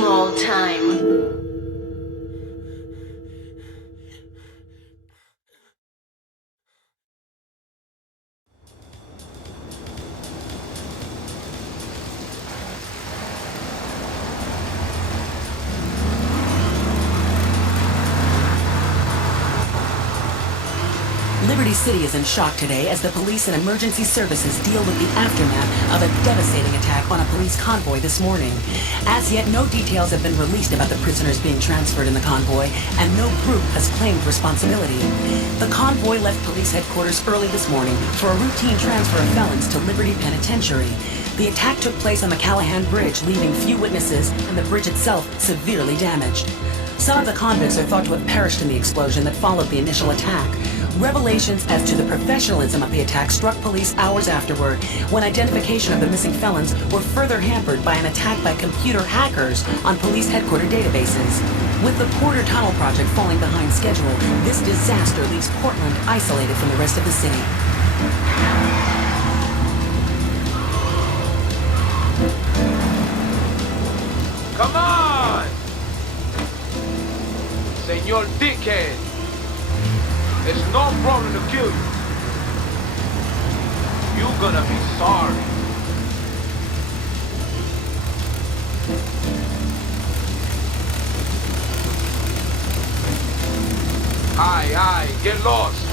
small time. Liberty City is in shock today as the police and emergency services deal with the aftermath of a devastating attack on a police convoy this morning. As yet, no details have been released about the prisoners being transferred in the convoy, and no group has claimed responsibility. The convoy left police headquarters early this morning for a routine transfer of felons to Liberty Penitentiary. The attack took place on the Callahan Bridge, leaving few witnesses and the bridge itself severely damaged. Some of the convicts are thought to have perished in the explosion that followed the initial attack. Revelations as to the professionalism of the attack struck police hours afterward, when identification of the missing felons were further hampered by an attack by computer hackers on police headquarters databases. With the Porter Tunnel project falling behind schedule, this disaster leaves Portland isolated from the rest of the city. Come on! Senor Dickhead! It's no problem to kill you. You're gonna be sorry. Aye, get lost.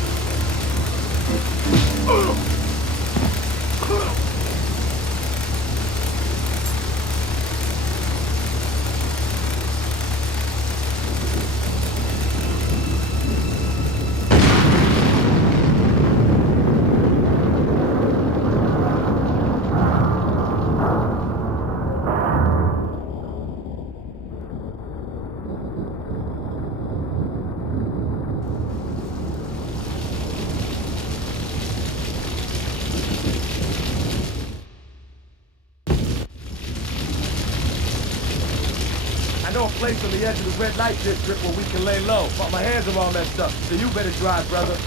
I know a place on the edge of the red light district where we can lay low, but my hands are all messed up, so you better drive, brother.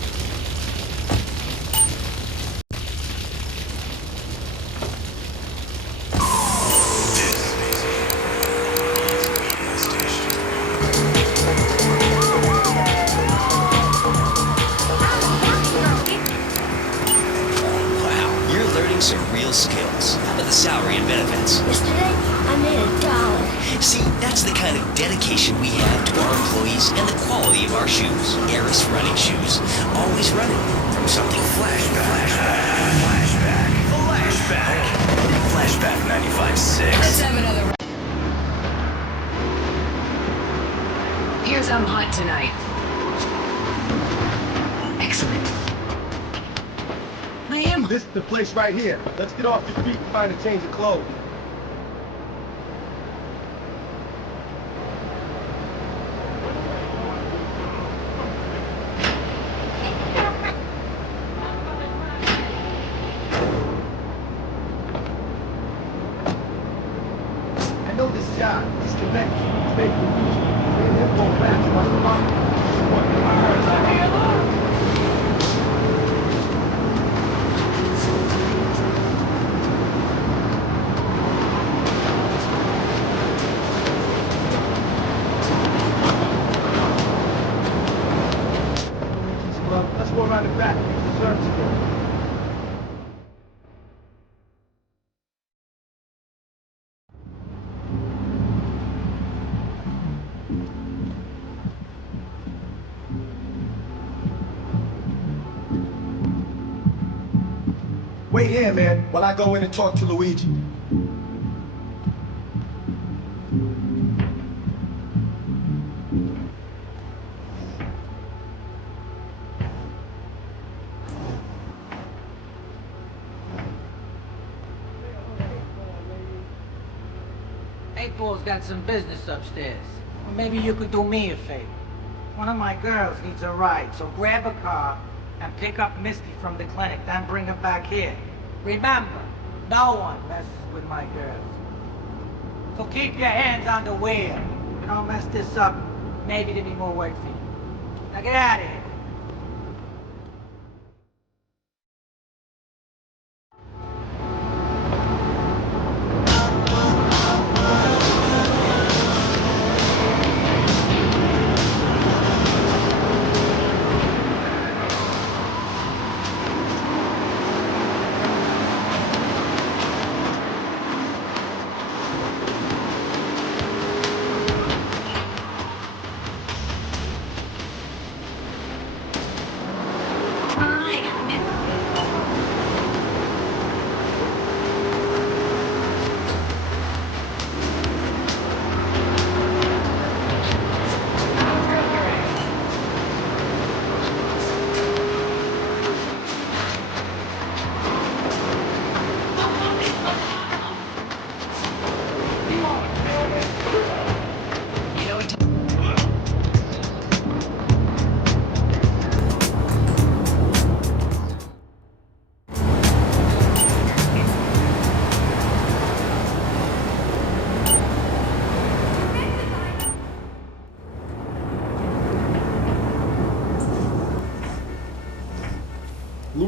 Wow, you're learning some real skills. How about the salary and benefits? Yesterday, I made $1. See, that's the kind of dedication we have to our employees and the quality of our shoes. Eris running shoes. Always running from something flashback. Flashback 95.6. Let's have another one. Here's I'm hot tonight. Excellent. I am. This is the place right here. Let's get off your feet and find a change of clothes. I know this guy. He's connected. Stay confused. Me and him go back to my apartment. What? My words are here. Well, let's go around the back and use the service door. Wait here, man, while I go in and talk to Luigi. Eightball's got some business upstairs. Well, maybe you could do me a favor. One of my girls needs a ride, so grab a car and pick up Misty from the clinic, then bring her back here. Remember, no one messes with my girls. So keep your hands on the wheel. Don't mess this up. Maybe there'll be more work for you. Now get out of here.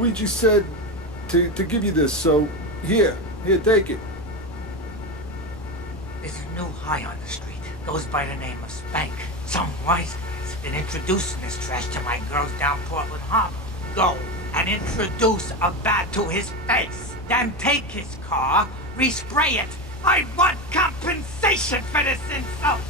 Luigi said to give you this, so here, take it. There's a new high on the street. Goes by the name of Spank. Some wise guy's been introducing this trash to my girls down Portland Harbor. Go and introduce a bat to his face. Then take his car, respray it. I want compensation for this insult.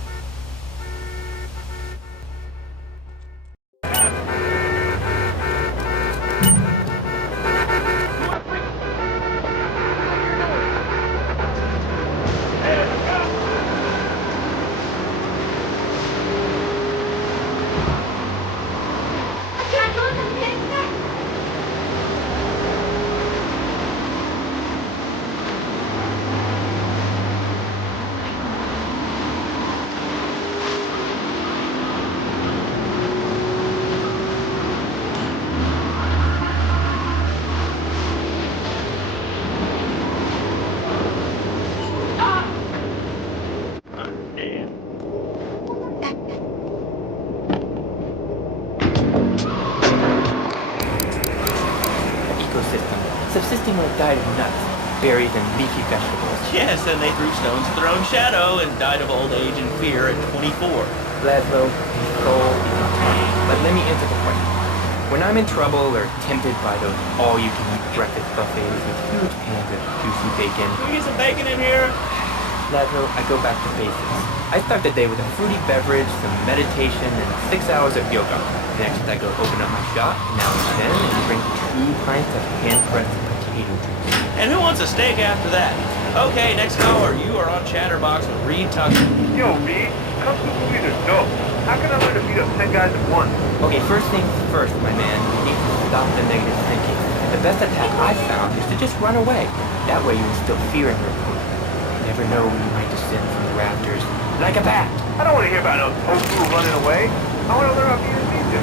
Subsisting on a diet of nuts, berries, and leafy vegetables. Yes, and they threw stones at their own shadow and died of old age and fear at 24. Laszlo, he's cold, he's in pain. But let me answer the question. When I'm in trouble or tempted by those all-you-can-eat breakfast buffets with huge pans of juicy bacon, Can we get some bacon in here? Laszlo, I go back to basics. I start the day with a fruity beverage, some meditation, and 6 hours of yoga. Next, I go open up my shop, now and then, and drink 2 pints of hand-pressed potato juice. And who wants a steak after that? Okay, next caller, you are on Chatterbox with Reed Tucker. Yo, Reed, come to me to dope. How can I learn to beat up 10 guys at once? Okay, first things first, my man. You need to stop the negative thinking. The best attack I've found is to just run away. That way you instill fear in your opponent. You never know when you might descend from the rafters. Like a bat! I don't want to hear about no tofu running away. I want to learn how to be a ninja.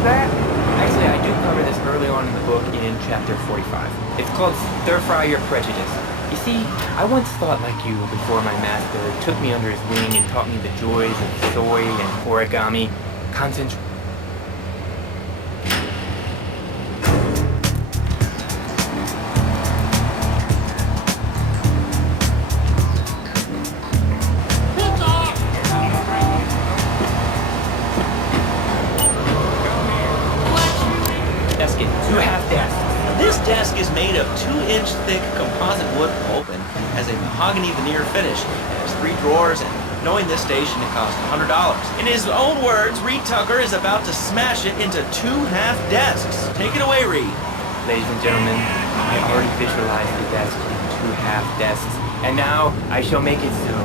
Is that? Actually, I do cover this early on in the book in chapter 45. It's called Stir Fry Your Prejudice. You see, I once thought like you before my master took me under his wing and taught me the joys of soy and origami, concentration. This desk is made of 2-inch thick composite wood pulp and has a mahogany veneer finish. It has 3 drawers, and knowing this station, it cost $100. In his own words, Reed Tucker is about to smash it into 2 half desks. Take it away, Reed. Ladies and gentlemen, I already visualized the desk in 2 half desks, and now I shall make it so.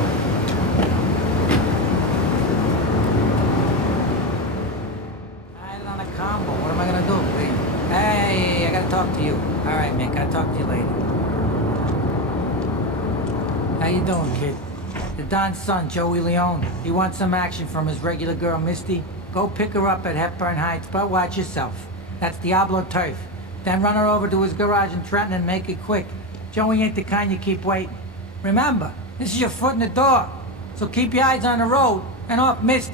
I on a combo. What am I gonna do? Wait. Hey, I gotta talk to you. All right, man. Gotta talk to you later. How you doing, kid? The Don's son, Joey Leone. He wants some action from his regular girl, Misty. Go pick her up at Hepburn Heights, but watch yourself. That's Diablo turf. Then run her over to his garage in Trenton and make it quick. Joey ain't the kind you keep waiting. Remember, this is your foot in the door. So keep your eyes on the road and off Misty.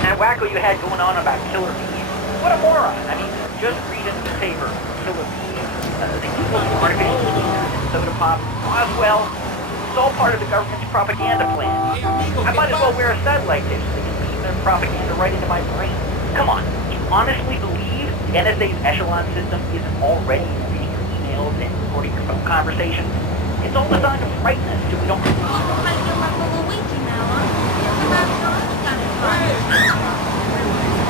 That wacko you had going on about killer bees. What a moron. I mean, just read in the paper. Killer bees, the evil artificial sweeteners, soda pop. Well, it's all part of the government's propaganda plan. I might as well wear a set like this so they can beam their propaganda right into my brain. Come on, you honestly believe the NSA's echelon system isn't already reading your emails and recording your phone conversations? It's all designed to frighten us so we don't...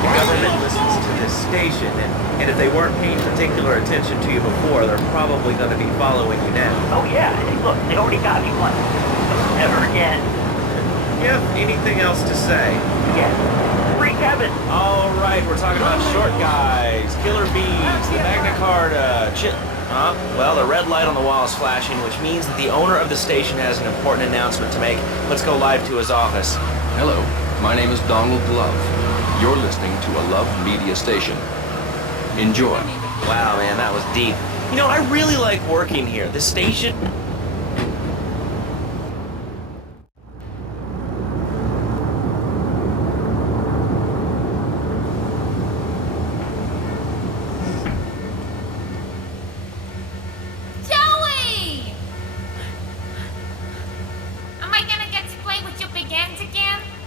The government listens to this station, and if they weren't paying particular attention to you before, they're probably going to be following you now. Oh yeah, hey, look, they already got me once. Never again. Yep, anything else to say? Yes. Free Kevin. All right, we're talking about short guys, killer bees, the Magna Carta, well, the red light on the wall is flashing, which means that the owner of the station has an important announcement to make. Let's go live to his office. Hello, my name is Donald Love. You're listening to a Love Media station. Enjoy. Wow, man, that was deep. You know, I really like working here. This station...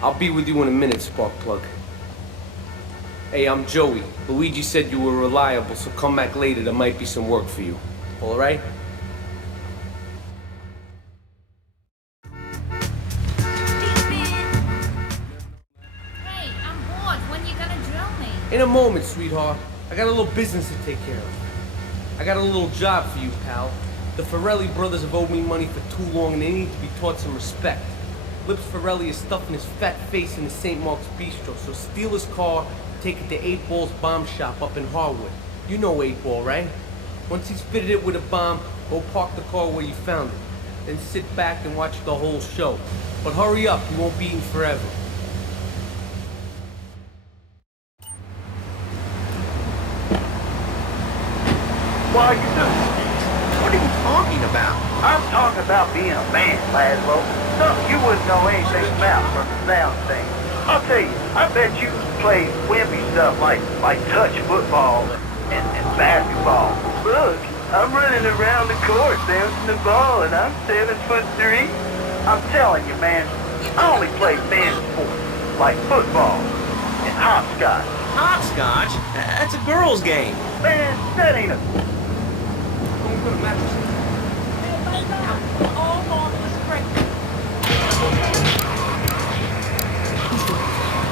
I'll be with you in a minute, Sparkplug. Hey, I'm Joey. Luigi said you were reliable, so come back later. There might be some work for you. All right? Hey, I'm bored. When you gonna drill me? In a moment, sweetheart. I got a little business to take care of. I got a little job for you, pal. The Ferrelli brothers have owed me money for too long, and they need to be taught some respect. Lips Ferrelli is stuffing his fat face in the St. Mark's Bistro, so steal his car, take it to 8 Ball's bomb shop up in Harwood. You know 8 Ball, right? Once he's fitted it with a bomb, go park the car where you found it. Then sit back and watch the whole show. But hurry up, you won't be eating forever. Why are you doing? What are you talking about? I'm talking about being a man, Laszlo. Something you wouldn't know anything about from the sound thing. I'll tell you, I bet you play wimpy stuff like touch football and basketball. Look, I'm running around the court bouncing the ball and I'm 7'3". I'm telling you, man, I only play men's sports like football and hopscotch. Hopscotch? That's a girl's game. Man, that ain't a...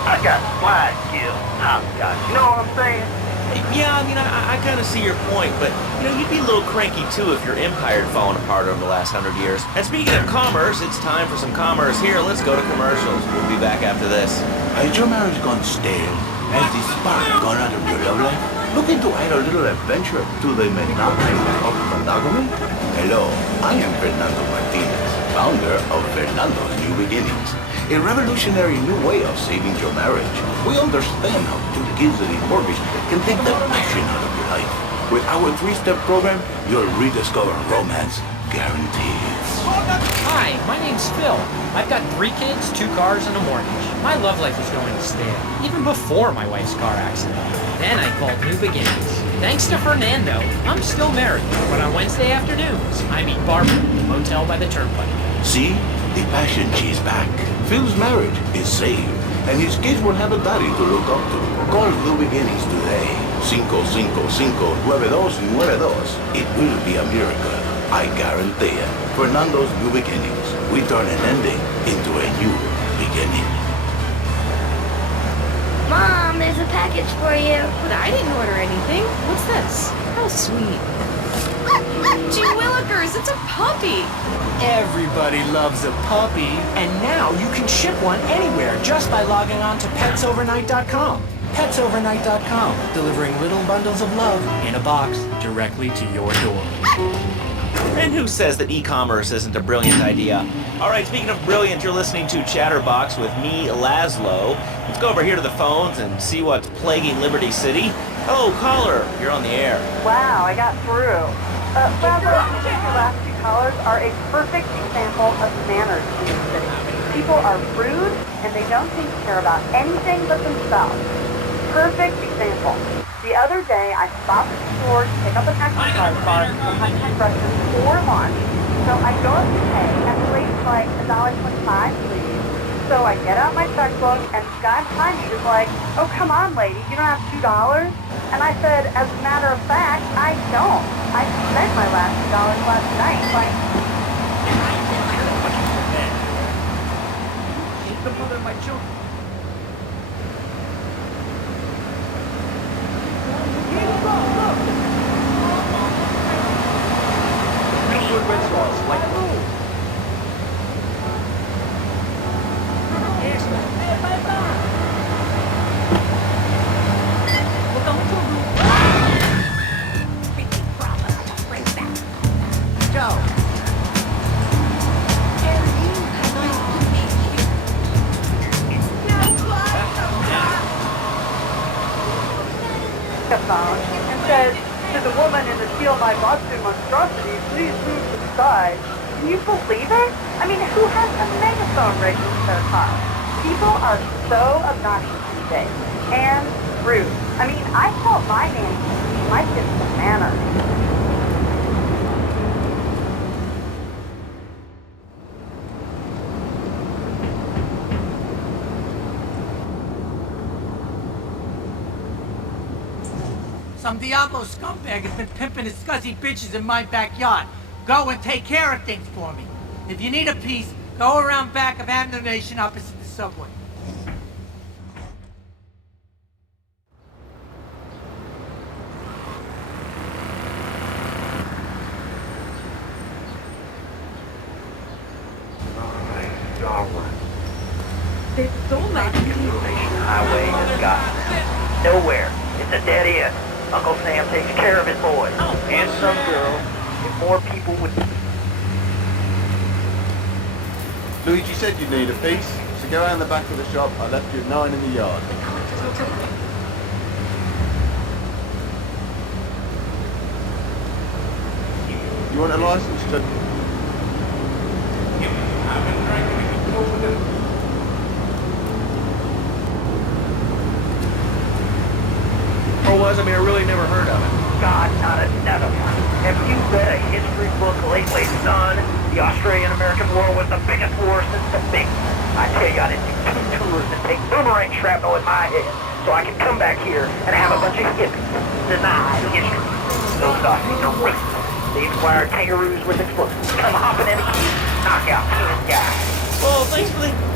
I got slide skills, hopscotch. You know what I'm saying? Yeah, I mean, I kind of see your point, but, you know, you'd be a little cranky, too, if your empire had fallen apart over the last 100 years. And speaking of commerce, it's time for some commerce here. Let's go to commercials. We'll be back after this. Has your marriage gone stale? Has the spark gone out of your love life? Looking to add a little adventure to the monotony of monogamy? Hello, I am Fernando Martinez, founder of Fernando's New Beginnings, a revolutionary new way of saving your marriage. We understand how 2 kids and a mortgage can take the passion out of your life. With our 3-step program, you'll rediscover romance guaranteed. Hi, my name's Phil. I've got 3 kids, 2 cars, and a mortgage. My love life was going stale, even before my wife's car accident. Then I called New Beginnings. Thanks to Fernando, I'm still married, but on Wednesday afternoons, I meet Barbara at the motel by the turnpike. See? The passion she's back. Phil's marriage is saved, and his kids will have a daddy to look up to. Call New Beginnings today. 555-9292. It will be a miracle. I guarantee it. Fernando's New Beginnings. We turn an ending into a new beginning. Mom, there's a package for you. But I didn't order anything. What's this? How sweet. Gee willikers, it's a puppy. Everybody loves a puppy. And now you can ship one anywhere just by logging on to petsovernight.com. Petsovernight.com, delivering little bundles of love in a box directly to your door. And who says that e-commerce isn't a brilliant idea? All right, speaking of brilliant, you're listening to Chatterbox with me, Laszlo. Let's go over here to the phones and see what's plaguing Liberty City. Hello, caller. You're on the air. Wow, I got through. Laszlo, your last 2 callers are a perfect example of manners in this city. People are rude, and they don't seem to care about anything but themselves. Perfect example. The other day, I stopped at the store to pick up an exercise bar for my breakfast for lunch. So I go up to pay, and the lady's like, $1.25, please. So I get out my checkbook, and the guy behind me was like, oh, come on, lady, you don't have $2? And I said, as a matter of fact, I don't. I spent my last $2 last night, like... The mother of my children. Good red sauce, like phone and said to the woman in the Steal My Boston monstrosity, please move to the side. Can you believe it? I mean, who has a megaphone right in their car? People are so obnoxious these days. And rude. I mean, I tell my nanny to teach my kids some manners. Some Diablo scumbag has been pimping his scuzzy bitches in my backyard. Go and take care of things for me. If you need a piece, go around back of Ammunition opposite the subway. This information highway has gotten nowhere. It's a dead end. Uncle Sam takes care of his boys and some girl. If more people would... Luigi said you'd need a piece, so go around the back of the shop. I left you 9 in the yard. You want a license to... Or was, I mean, I really never heard of it. God, not another one. Have you read a history book lately, son? The Australian-American War was the biggest war since the big... I tell you, I didn't do 2 tours and take boomerang shrapnel in my head so I could come back here and have a bunch of hippies deny history. Those Aussies are racist. They acquired kangaroos with explosives. Come hopping in a key, knock out 10 guys. Well, thanks for the...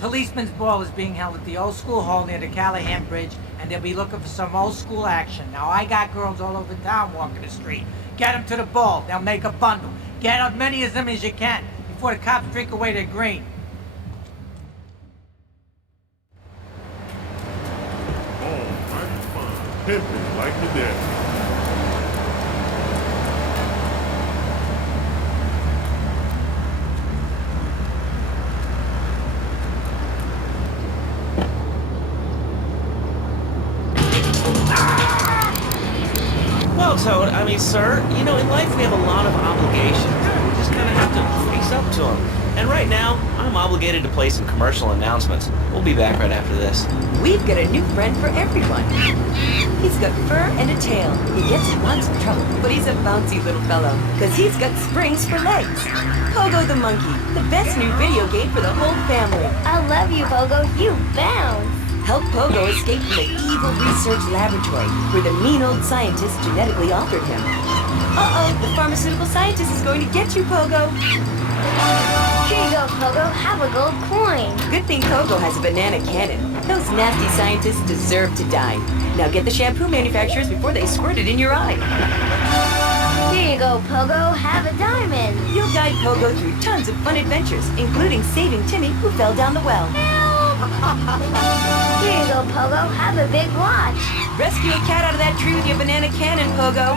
Policeman's ball is being held at the old school hall near the Callahan Bridge, and they'll be looking for some old school action. Now, I got girls all over town walking the street. Get them to the ball. They'll make a bundle. Get as many of them as you can before the cops drink away their green. Oh, I'm fine. Pimpin' like the devil. Well, Toad, I mean, sir, you know, in life we have a lot of obligations. We just kind of have to face up to them. And right now, I'm obligated to play some commercial announcements. We'll be back right after this. We've got a new friend for everyone. He's got fur and a tail. He gets in lots of trouble, but he's a bouncy little fellow, because he's got springs for legs. Pogo the Monkey, the best new video game for the whole family. I love you, Pogo. You bounce. Help Pogo escape from the evil research laboratory where the mean old scientist genetically altered him. Uh-oh, the pharmaceutical scientist is going to get you, Pogo. Here you go, Pogo. Have a gold coin. Good thing Pogo has a banana cannon. Those nasty scientists deserve to die. Now get the shampoo manufacturers before they squirt it in your eye. Here you go, Pogo. Have a diamond. You'll guide Pogo through tons of fun adventures, including saving Timmy, who fell down the well. Here you go, Pogo. Have a big watch. Rescue a cat out of that tree with your banana cannon, Pogo.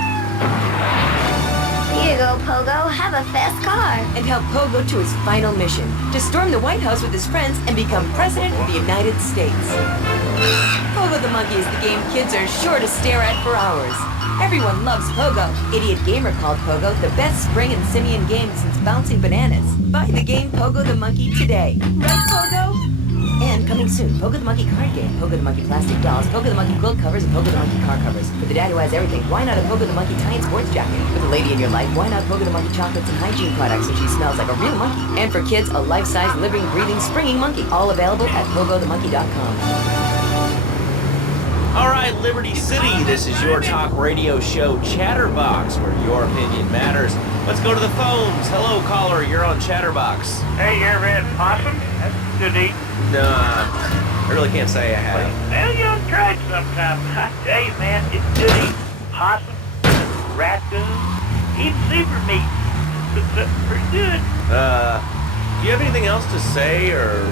Here you go, Pogo. Have a fast car. And help Pogo to his final mission, to storm the White House with his friends and become President of the United States. Pogo the Monkey is the game kids are sure to stare at for hours. Everyone loves Pogo. Idiot Gamer called Pogo the best spring and simian game since bouncing bananas. Buy the game Pogo the Monkey today. Right, Pogo? And coming soon, Pogo the Monkey card game, Pogo the Monkey plastic dolls, Pogo the Monkey quilt covers, and Pogo the Monkey car covers. For the dad who has everything, why not a Pogo the Monkey tie-in sports jacket? For the lady in your life, why not Pogo the Monkey chocolates and hygiene products so she smells like a real monkey? And for kids, a life-size, living, breathing, springing monkey. All available at PogoTheMonkey.com. All right, Liberty City, this is your talk radio show Chatterbox, where your opinion matters. Let's go to the phones. Hello, caller, you're on Chatterbox. Hey, you ever had possum? That's good eating. I really can't say I have. Well, you ought to try it sometime. I tell you, man, it's good eating. possum, raccoon, even zebra meat. Pretty good. Do you have anything else to say, or?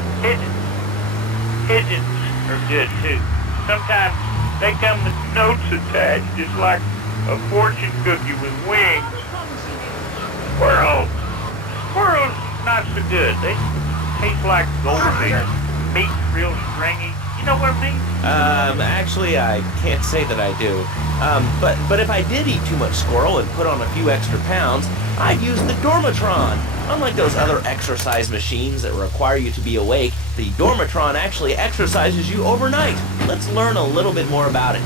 Pigeons are good too. Sometimes they come with notes attached, just like a fortune cookie with wings. Squirrels not so good. They taste like goldfish. Meat's real stringy. You know what I mean? Actually, I can't say that I do. But if I did eat too much squirrel and put on a few extra pounds, I'd use the Dormatron. Unlike those other exercise machines that require you to be awake, the Dormatron actually exercises you overnight. Let's learn a little bit more about it.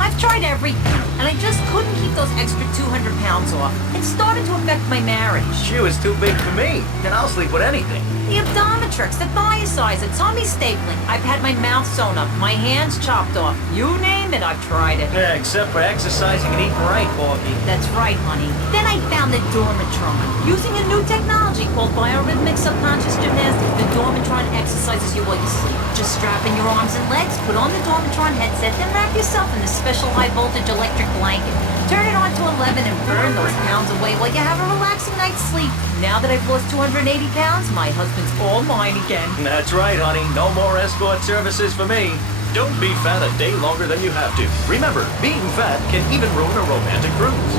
I've tried everything, and I just couldn't keep those extra 200 pounds off. It started to affect my marriage. She was too big for me, and I'll sleep with anything. The Abdometrix, the Thiasize, the tummy stapling. I've had my mouth sewn up, my hands chopped off. You name it, I've tried it. Yeah, except for exercising and eating right, Porky. That's right, honey. Then I found the Dormatron. Using a new technology called biorhythmic subconscious gymnastics, the Dormatron exercises you while you sleep. Just strap in your arms and legs, put on the Dormatron headset, then wrap yourself in the special high-voltage electric blanket. Turn it on to 11 and burn those pounds away while you have a relaxing night's sleep. Now that I've lost 280 pounds, my husband's all mine again. That's right, honey. No more escort services for me. Don't be fat a day longer than you have to. Remember, being fat can even ruin a romantic cruise.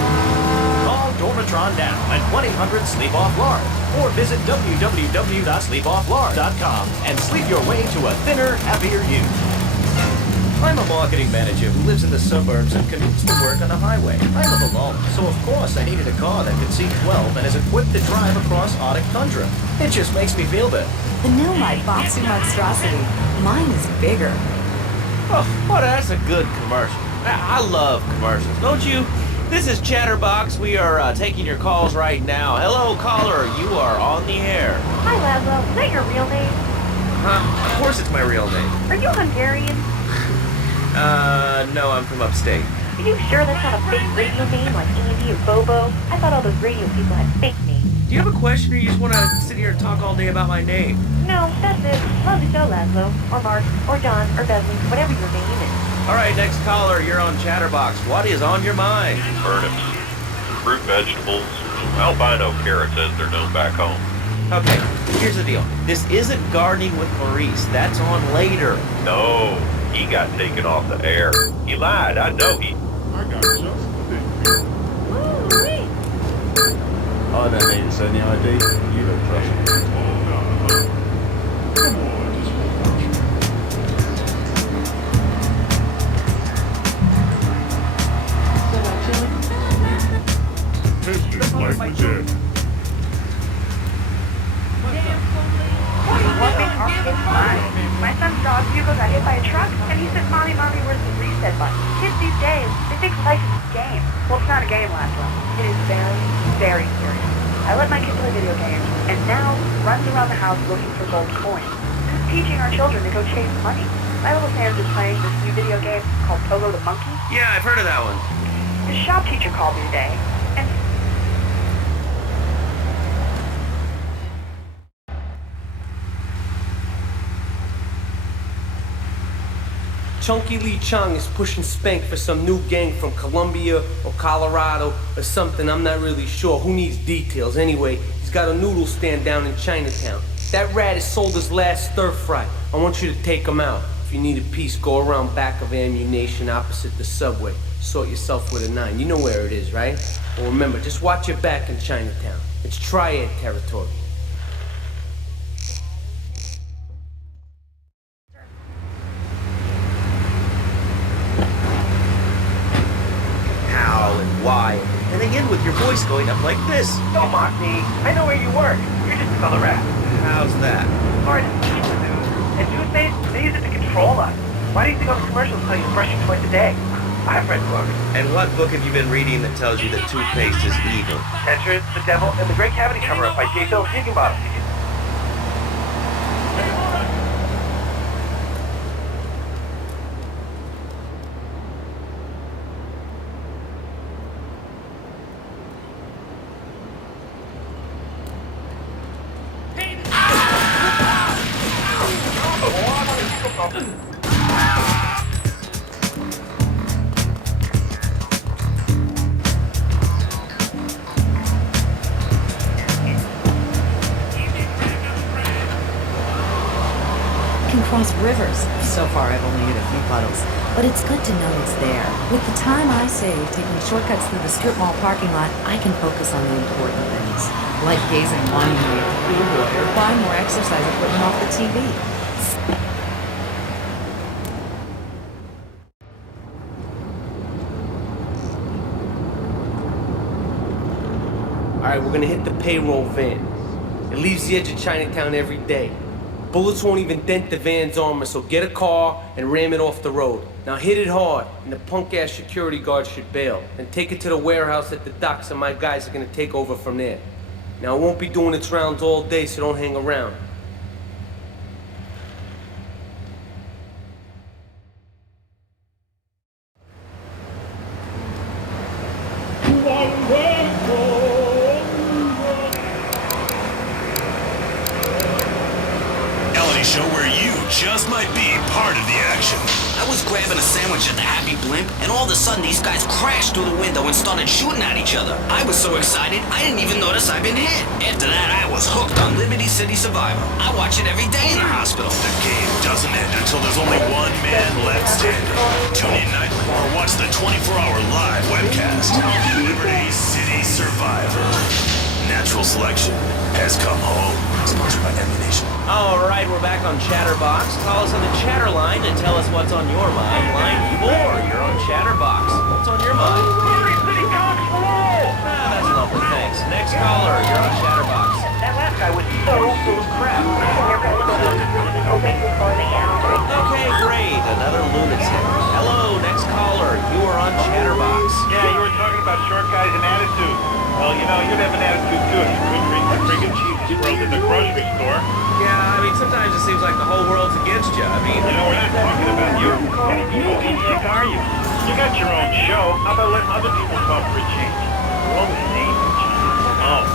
Call Dormatron now at 1-800-SLEEP-OFF-LARD or visit www.sleepofflard.com and sleep your way to a thinner, happier you. I'm a marketing manager who lives in the suburbs and commutes to work on the highway. I live alone, so of course I needed a car that could seat 12 and is equipped to drive across Arctic tundra. It just makes me feel better. The new light boxing monstrosity. Mine is bigger. Oh, well, that's a good commercial. I love commercials, don't you? This is Chatterbox. We are taking your calls right now. Hello, caller. You are on the air. Hi, Laszlo. Is that your real name? Huh? Of course it's my real name. Are you Hungarian? No, I'm from upstate. Are you sure that's not a fake radio name like Andy or Bobo? I thought all those radio people had fake names. Do you have a question, or you just want to sit here and talk all day about my name? No, that's it. Love the show, Laszlo. Or Mark, or John, or Besley, whatever your name is. All right, next caller, you're on Chatterbox. What is on your mind? Turnips, fruit vegetables, albino carrots as they're known back home. Okay, here's the deal. This isn't Gardening with Maurice. That's on later. No, he got taken off the air. He lied. I know he... I got just the thing. I don't need to send the ID. You don't trust me. Come on, just watch. Tastes like the dead. My son's dog Hugo got hit by a truck, and he said, Mommy, where's the reset button? Kids these days, they think life is a game. Well, it's not a game, Laszlo. It is very, very serious. I let my kid play video games, and now runs around the house looking for gold coins. This is teaching our children to go chase money. My little Sam's is playing this new video game called Pogo the Monkey. Yeah, I've heard of that one. His shop teacher called me today, and Chunky Lee Chung is pushing Spank for some new gang from Colombia or Colorado or something, I'm not really sure. Who needs details? Anyway, he's got a noodle stand down in Chinatown. That rat has sold his last stir fry. I want you to take him out. If you need a piece, go around back of Ammunition opposite the subway. Sort yourself with a 9. You know where it is, right? Well, remember, just watch your back in Chinatown. It's triad territory. How and why, and they end with your voice going up like this. Don't mock me. I know where you work. You're just another rat. How's that? Or it's the news. And toothpaste, they use it to control us. Why do you think all the commercials tell you to brush your twice a day? I've read books. And what book have you been reading that tells you that toothpaste is evil? Tetris, The Devil, and the Great Cavity Cover-Up by J. Phil Higginbottom. cross rivers. So far, I've only hit a few puddles. But it's good to know it's there. With the time I save taking shortcuts through the strip mall parking lot, I can focus on the important things. Like gazing longingly at the pool boy or buying more exercise equipment off the TV. Alright, we're gonna hit the payroll van. It leaves the edge of Chinatown every day. Bullets won't even dent the van's armor, so get a car and ram it off the road. Now hit it hard, and the punk-ass security guard should bail. And take it to the warehouse at the docks, and my guys are gonna take over from there. Now it won't be doing its rounds all day, so don't hang around. Show where you just might be part of the action. I was grabbing a sandwich at the Happy Blimp, and all of a sudden these guys crashed through the window and started shooting at each other. I was so excited, I didn't even notice I'd been hit. After that, I was hooked on Liberty City Survivor. I watch it every day in the hospital. The game doesn't end until there's only one man left standing. Tune in nightly or watch the 24-hour live webcast. Liberty City Survivor. Natural selection has come home. Sponsored by Ammunition. All right, we're back on Chatterbox. Call us on the chatter line and tell us what's on your mind. Line 4, you're on Chatterbox. What's on your mind? That's lovely, thanks. Next caller, you're on Chatterbox. That last guy was so full of crap. Okay, great. Another lunatic. Hello, next caller. You are on Chatterbox. Yeah, you were talking about short guys and attitude. Well, you know, you'd have an attitude too if you couldn't read the friggin' cheese swirls at the grocery store. Yeah, I mean, sometimes it seems like the whole world's against you. I mean, you know, we're not talking about you. Any egomaniac are you? You got your own show. How about letting other people talk for a change? We're all the same. Oh,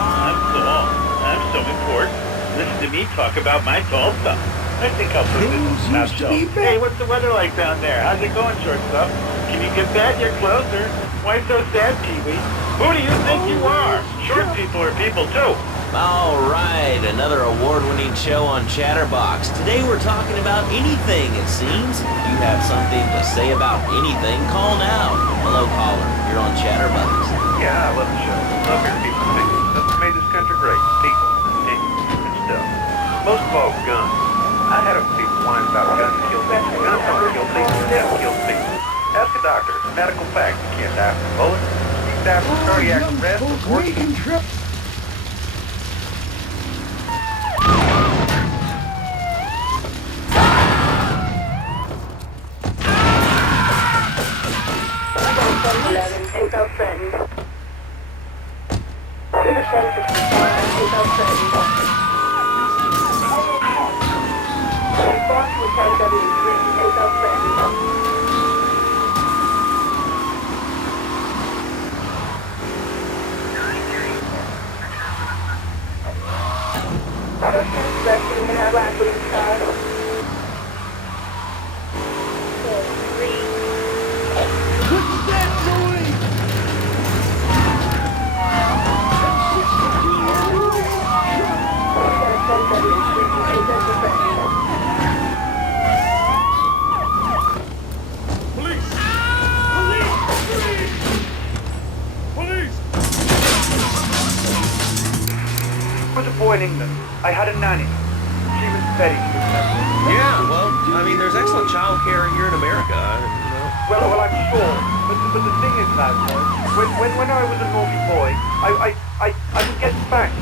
I'm so important. Listen to me talk about my tall stuff. I think I'll put this in the show. Hey, what's the weather like down there? How's it going, shortstop? Can you get that? You're closer. Why so sad, Pee-wee? Who do you think you are? Short people are people, too. all right, another award-winning show on Chatterbox. Today we're talking about anything, it seems. If you have something to say about anything, call now. Hello, caller. You're on Chatterbox. Yeah, I love the show. Love your people. That's what made this country great. People, and stuff. Most of all, guns. I had a people whine about guns kill people. Guns don't kill people. Death kills people. Ask a doctor. Medical fact. You can't die from bullets. You die from cardiac arrest or trip. In England, I had a nanny. She was very good. Yeah, well, I mean, there's excellent child care here in America, you know. Well, I'm sure. But the thing is, lad, when I was a naughty boy, I would get spanked.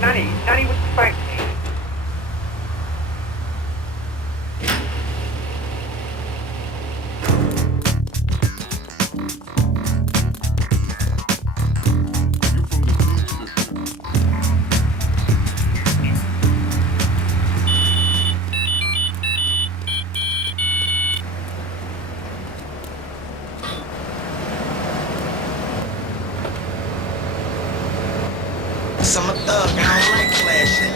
Nanny would spank me. I'm a thug, I don't like flashing.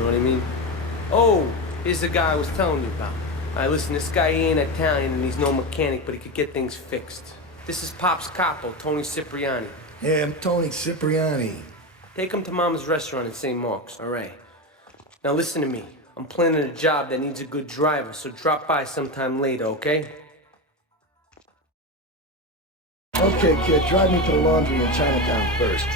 know what I mean? Oh, here's the guy I was telling you about. Alright, listen, this guy he ain't Italian and he's no mechanic, but he could get things fixed. This is Pop's capo, Tony Cipriani. Yeah, I'm Tony Cipriani. Take him to Mama's restaurant in St. Mark's, alright? Now listen to me. I'm planning a job that needs a good driver, so drop by sometime later, okay? Okay, kid, drive me to the laundry in Chinatown first.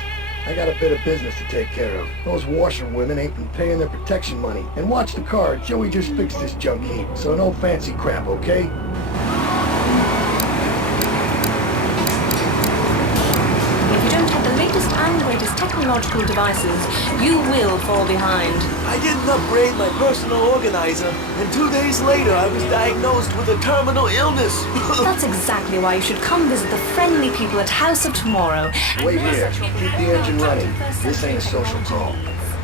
I got a bit of business to take care of. Those washerwomen ain't been paying their protection money. And watch the car, Joey just fixed this junk heap, so no fancy crap, okay? If you don't have the latest and greatest technological devices, you will fall behind. I didn't upgrade my personal organizer, and 2 days later I was diagnosed with a terminal illness. That's exactly why you should come visit the friendly people at House of Tomorrow. Wait here. Keep the engine running. This ain't a social call.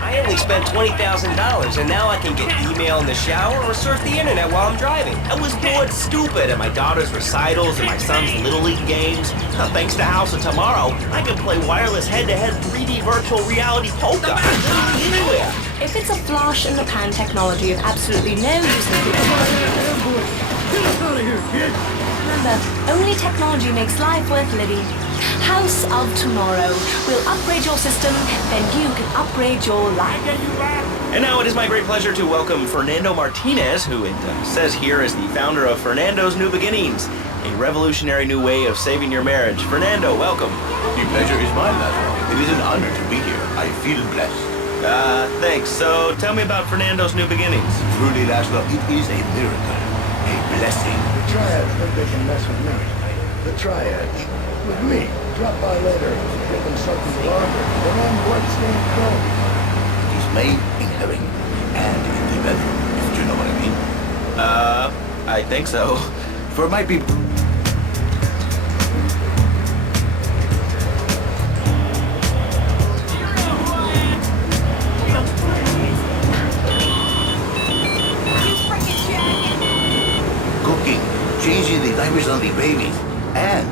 I only spent $20,000, and now I can get email in the shower or surf the internet while I'm driving. I was bored stupid at my daughter's recitals and my son's Little League games. Thanks to House of Tomorrow, I can play wireless head-to-head 3D virtual reality poker literally anywhere. If it's a flash-in-the-pan technology of absolutely no use in the Get us out of here, kid! Remember, only technology makes life worth living. House of Tomorrow will upgrade your system, then you can upgrade your life. And now it is my great pleasure to welcome Fernando Martinez, who it says here is the founder of Fernando's New Beginnings, a revolutionary new way of saving your marriage. Fernando, welcome. The pleasure is mine, Laszlo. It is an honor to be here. I feel blessed. Thanks. So tell me about Fernando's New Beginnings. Truly, Laszlo, it is a miracle. A blessing. The Triads think they can mess with me. The Triads. With me. Drop by later. Get them something to launder. Their own bloodstained clothes. It is made in heaven and in the bedroom, if you know what I mean. I think so. For my people. Cooking, changing the diapers on the babies, and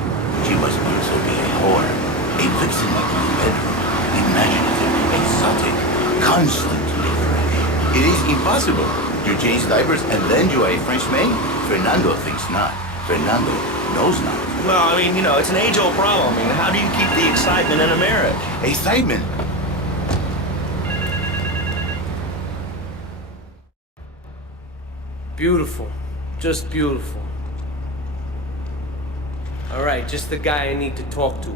she must also be a whore, a vixen in the bedroom, imaginative, exotic, constantly fresh. It is impossible to change diapers and then you are a French maid. Fernando thinks not. Fernando knows not. Well, I mean, you know, it's an age-old problem. I mean, how do you keep the excitement in a marriage? Excitement? Beautiful. Just beautiful. Alright, just the guy I need to talk to.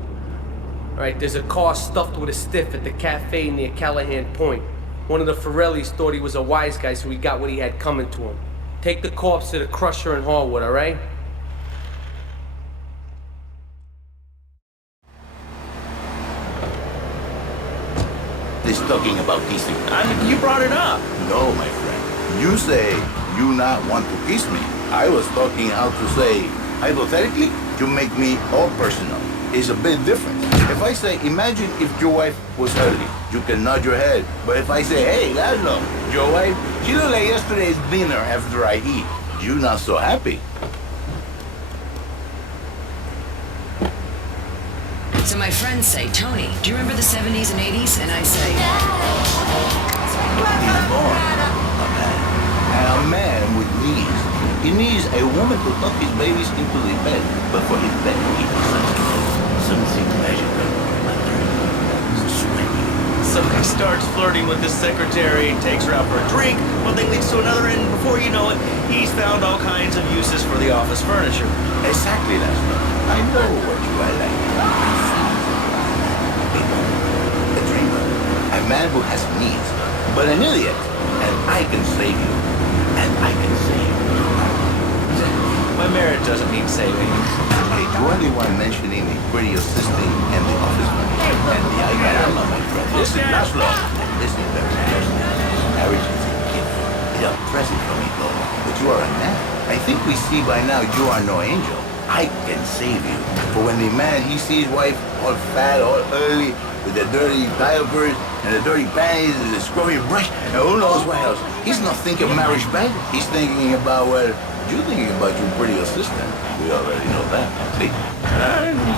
Alright, there's a car stuffed with a stiff at the cafe near Callahan Point. One of the Forellis thought he was a wise guy, so he got what he had coming to him. Take the corpse to the crusher in Harwood, alright? This talking about kissing. I mean, you brought it up. No, my friend. You say you not want to kiss me. I was talking how to say, hypothetically, to make me all personal. It's a bit different. If I say, imagine if your wife was early, you can nod your head. But if I say, hey, Laszlo, your wife, she looked like yesterday's dinner after I eat. You not so happy. So my friends say, Tony, do you remember the 70s and 80s? And I say, He's born a man. And a man with needs. He needs a woman to tuck his babies into the bed. But for his bed, he needs something magical. A dream. Sweaty. So he starts flirting with his secretary, takes her out for a drink, one thing leads to another, and before you know it, he's found all kinds of uses for the office furniture. Exactly, Laszlo. I know what you are like. A dreamer. A man who has needs. But an idiot. And I can save you. And I can save you. My marriage doesn't need saving. Hey, you are the one mentioning the pretty assistant and the office manager. And the Igarama, my friend. Listen, Laszlo. Listen very carefully. Marriage is a gift. It's a present from me, though. But you are a man. I think we see by now you are no angel. I can save you. For when the man, he sees wife all fat, all early, with the dirty diapers and the dirty panties and the scrubby brush, and who knows what else. He's not thinking marriage bed. He's thinking about, well, you're thinking about your pretty assistant. We already know that, see?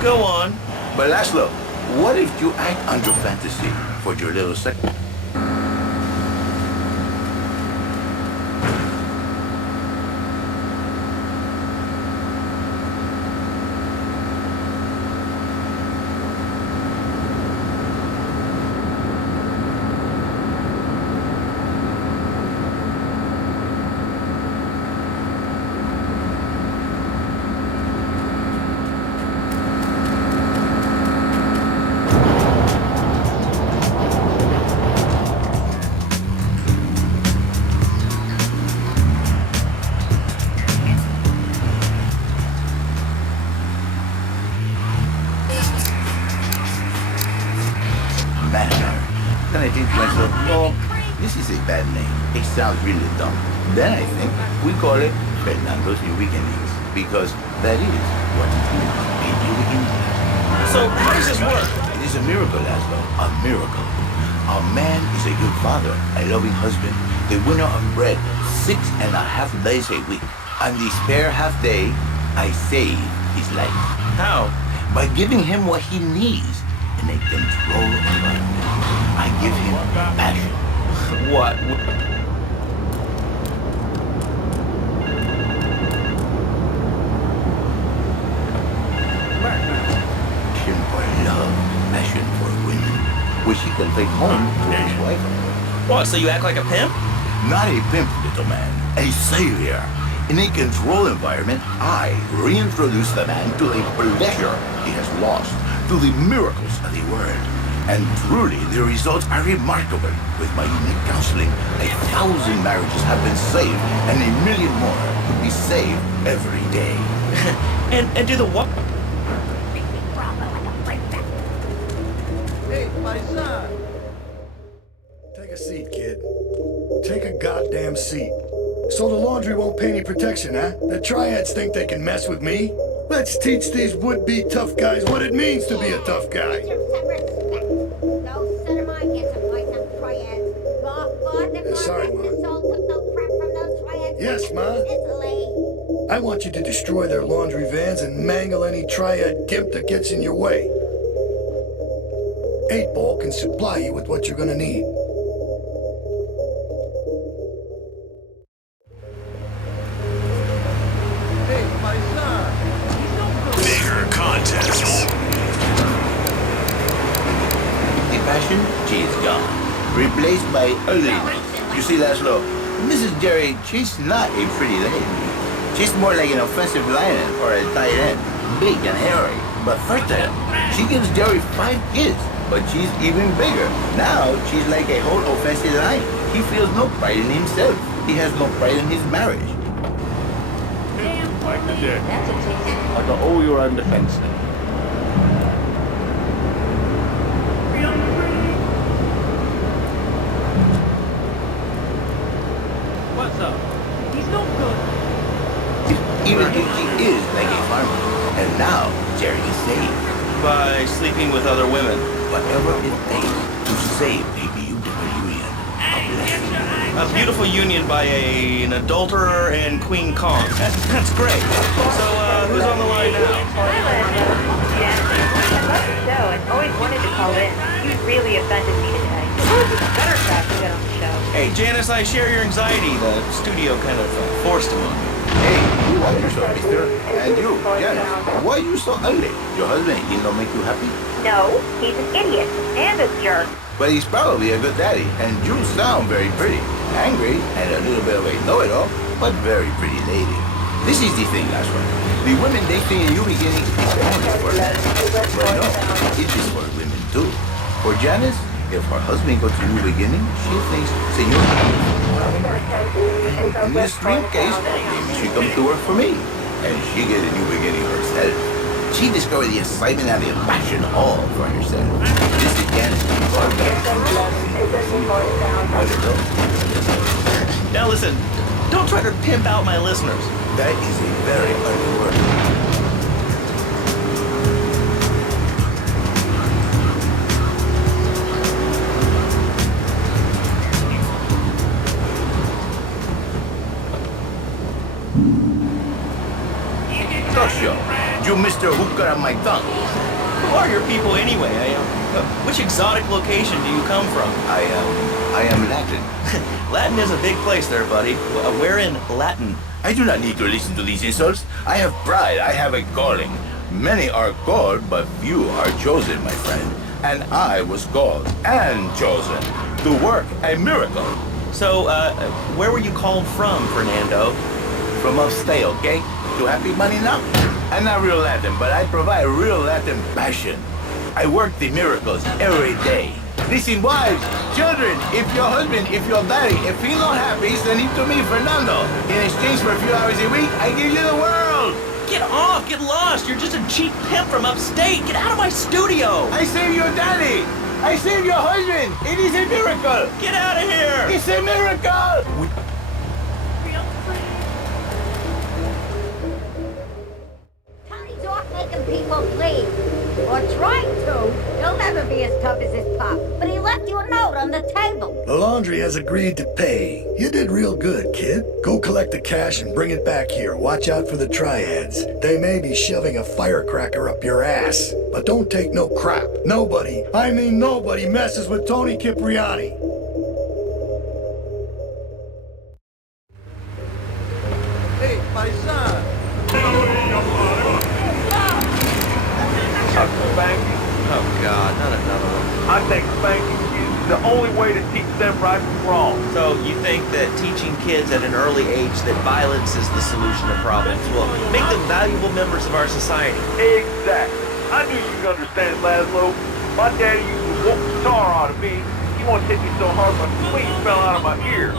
Go on. But Laszlo, what if you act under fantasy for your little second? This is a bad name. It sounds really dumb. Then I think we call it Fernando's New Beginnings, because that is what it is, a new beginning. So how does this work? It is a miracle, Laszlo, a miracle. A man is a good father, a loving husband, the winner of bread 6.5 days a week. On the spare half day, I save his life. How? By giving him what he needs in a controlled environment. I give him passion. What? Passion for love, passion for women, which he can take home to his wife. What, so you act like a pimp? Not a pimp, little man, a savior. In a controlled environment, I reintroduce the man to the pleasure he has lost, to the miracles of the world. And truly, the results are remarkable. With my unique counseling, 1,000 marriages have been saved, and 1 million more could be saved every day. and do the what? Hey, my son! Take a seat, kid. Take a goddamn seat. So the laundry won't pay any protection, huh? The triads think they can mess with me? Let's teach these would-be tough guys what it means to be a tough guy. Sorry, Ma. Yes, Ma. I want you to destroy their laundry vans and mangle any triad gimp that gets in your way. 8-Ball can supply you with what you're gonna need. Bigger contests. The passion, she is gone. Replaced by ugliness. You see, Laszlo, Mrs. Jerry, she's not a pretty lady. She's more like an offensive lion or a tight end. Big and hairy, but fertile. She gives Jerry 5 kids, but she's even bigger. Now, she's like a whole offensive lion. He feels no pride in himself. He has no pride in his marriage. Like the dick. I got all your own defense then. What's up? He's no good. Even if she is like a farmer. And now, Jerry is saved. By sleeping with other women. Whatever it takes to save a beautiful union. A beautiful union by an adulterer and Queen Kong. That's great. So, who's on the line now? Hi, Lando. Yeah, I love the show and always wanted to call in. You really offended me today. Better crack to get on the show. Hey, Janice, I share your anxiety. The studio kind of forced him on me. Hey, you watch yourself, mister. And you, Janice, why are you so ugly? Your husband, he don't make you happy? No, he's an idiot and a jerk. But he's probably a good daddy, and you sound very pretty. Angry, and a little bit of a know-it-all, but very pretty lady. This is the thing, last one. The women they think in New Beginnings is only for men. But no, it is for women too. For Janice, if her husband goes to New Beginning, she thinks, Senor, in this dream case, maybe she come to work for me, and she get a new beginning herself. She discovered the excitement and the passion all for herself. This is Janice. Now listen, don't try to pimp out my listeners. That is a very ugly word. Tosho, you Mr. Hooker on my tongue. Who are your people anyway? Which exotic location do you come from? I am Latin. Latin is a big place there, buddy. Where in Latin? I do not need to listen to these insults. I have pride. I have a calling. Many are called, but few are chosen, my friend. And I was called and chosen to work a miracle. So, where were you called from, Fernando? From upstate, okay? To happy money now? I'm not real Latin, but I provide real Latin passion. I work the miracles every day. Listen, wives, children, if your husband, if your daddy, if he's not happy, send him to me, Fernando. In exchange for a few hours a week, I give you the world. Get off! Get lost! You're just a cheap pimp from upstate! Get out of my studio! I save your daddy! I saved your husband! It is a miracle! Get out of here! It's a miracle! Tony's off making people bleed. Or trying to. He'll never be as tough as his pop. But he left you a note on the table. The laundry has agreed to pay. You did real good, kid. Go collect the cash and bring it back here. Watch out for the triads. They may be shoving a firecracker up your ass. But don't take no crap. Nobody, I mean nobody, messes with Tony Cipriani. Hey, my son! Spanking. Oh God, not another one. I think spanking is the only way to teach them right from wrong. So you think that teaching kids at an early age that violence is the solution to problems will make them valuable members of our society? Exactly. I knew you'd understand, Laszlo. My daddy used to whoop the tar out of me. He once hit me so hard my spleen fell out of my ear.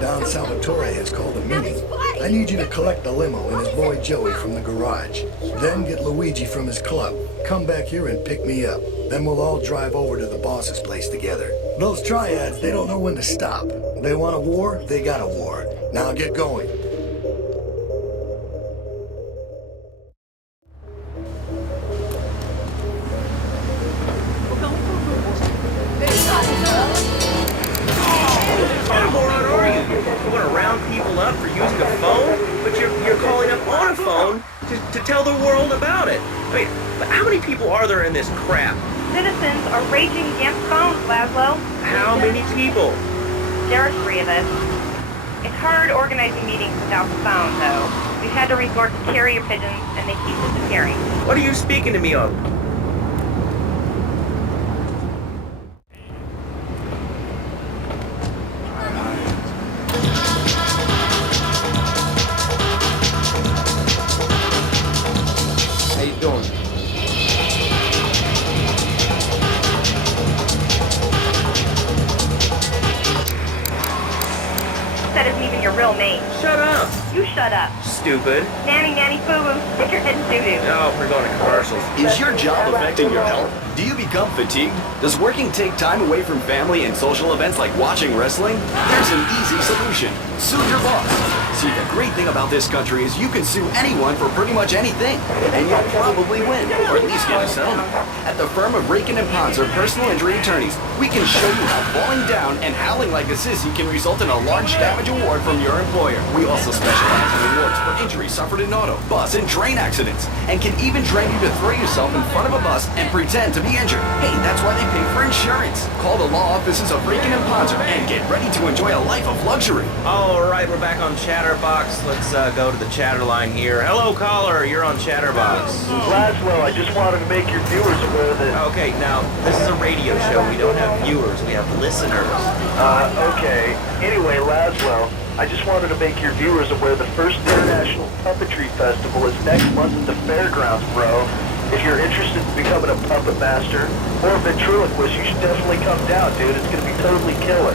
Don Salvatore has called a meeting. I need you to collect the limo and his boy Joey from the garage. Then get Luigi from his club. Come back here and pick me up. Then we'll all drive over to the boss's place together. Those triads, they don't know when to stop. They want a war, they got a war. Now get going. What a moron are you? You want to round people up for using a phone? But you're calling up on a phone to tell the world about it. I mean, but how many people are there in this crap? Citizens are raging against phones, Laszlo. How many people? There are 3 of us. It's hard organizing meetings without the phone, though. We've had to resort to carrier pigeons, and they keep disappearing. What are you speaking to me of? How you doing? That isn't even your real name. Shut up! You shut up. Stupid. Nanny, nanny, boo-boo. Stick your head in doo-doo. Oh, we're going to commercials. Is your job affecting your health? Do you become fatigued? Does working take time away from family and social events like watching wrestling? There's an easy solution. Sue your boss. See, the great thing about this country is you can sue anyone for pretty much anything, and you'll probably win, or at least get a settlement. At the firm of Rakin & Ponzer Personal Injury Attorneys, we can show you how falling down and howling like a sissy can result in a large damage award from your employer. We also specialize in awards for injuries suffered in auto, bus, and train accidents, and can even train you to throw yourself in front of a bus and pretend to be injured. Hey, that's why they pay for insurance. Call the law offices of Rakin & Ponzer and get ready to enjoy a life of luxury. All right, we're back on chat Chatterbox. Let's go to the chatter line here. Hello, caller. You're on Chatterbox. Laszlo, I just wanted to make your viewers aware that... Okay, now, this is a radio show. We don't have viewers. We have listeners. Okay. Anyway, Laszlo, I just wanted to make your viewers aware the first International Puppetry Festival is next month at the fairgrounds, bro. If you're interested in becoming a puppet master or a ventriloquist, you should definitely come down, dude. It's gonna be totally killer.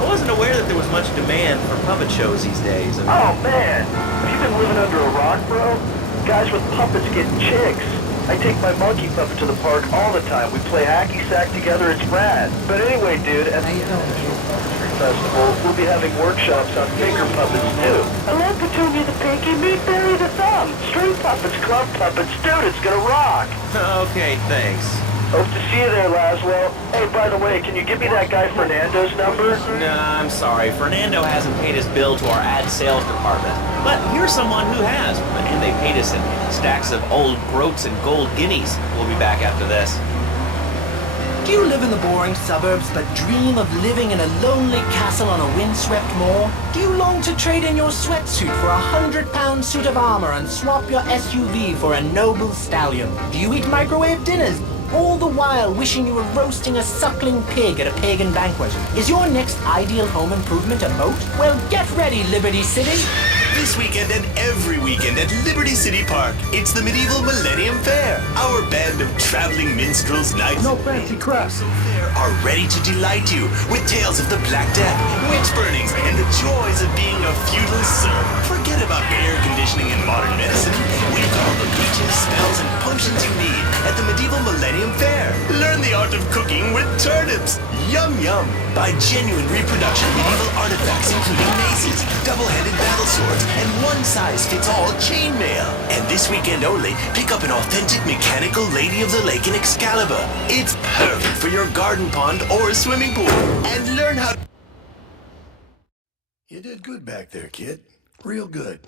I wasn't aware that there was much demand for puppet shows these days. Oh, man. Have you been living under a rock, bro? Guys with puppets get chicks. I take my monkey puppet to the park all the time. We play hacky sack together. It's rad. But anyway, dude, at the International Puppetry Festival, we'll be having workshops on finger puppets, too. I love Petunia the Pinky, meet Barry the Thumb. String puppets, club puppets. Dude, it's gonna rock. Okay, thanks. Hope to see you there, Laszlo. Hey, by the way, can you give me that guy Fernando's number? Nah, I'm sorry. Fernando hasn't paid his bill to our ad sales department. But here's someone who has, and they paid us in stacks of old groats and gold guineas. We'll be back after this. Do you live in the boring suburbs but dream of living in a lonely castle on a windswept moor? Do you long to trade in your sweatsuit for a 100-pound suit of armor and swap your SUV for a noble stallion? Do you eat microwave dinners, all the while wishing you were roasting a suckling pig at a pagan banquet? Is your next ideal home improvement a boat? Well, get ready, Liberty City! This weekend and every weekend at Liberty City Park, it's the Medieval Millennium Fair. Our band of traveling minstrels, knights, No fancy crap. are ready to delight you with tales of the Black Death, witch burnings, and the joys of being a feudal serf. Forget about air conditioning and modern medicine. We've got all the leeches, spells, and potions you need at the Medieval Millennium Fair. Learn the art of cooking with turnips. Yum yum. Buy genuine reproduction medieval artifacts including maces, double-headed battle swords, and one-size-fits-all chainmail. And this weekend only, pick up an authentic mechanical Lady of the Lake in Excalibur. It's perfect for your garden pond or swimming pool. And learn how to... You did good back there, kid. Real good.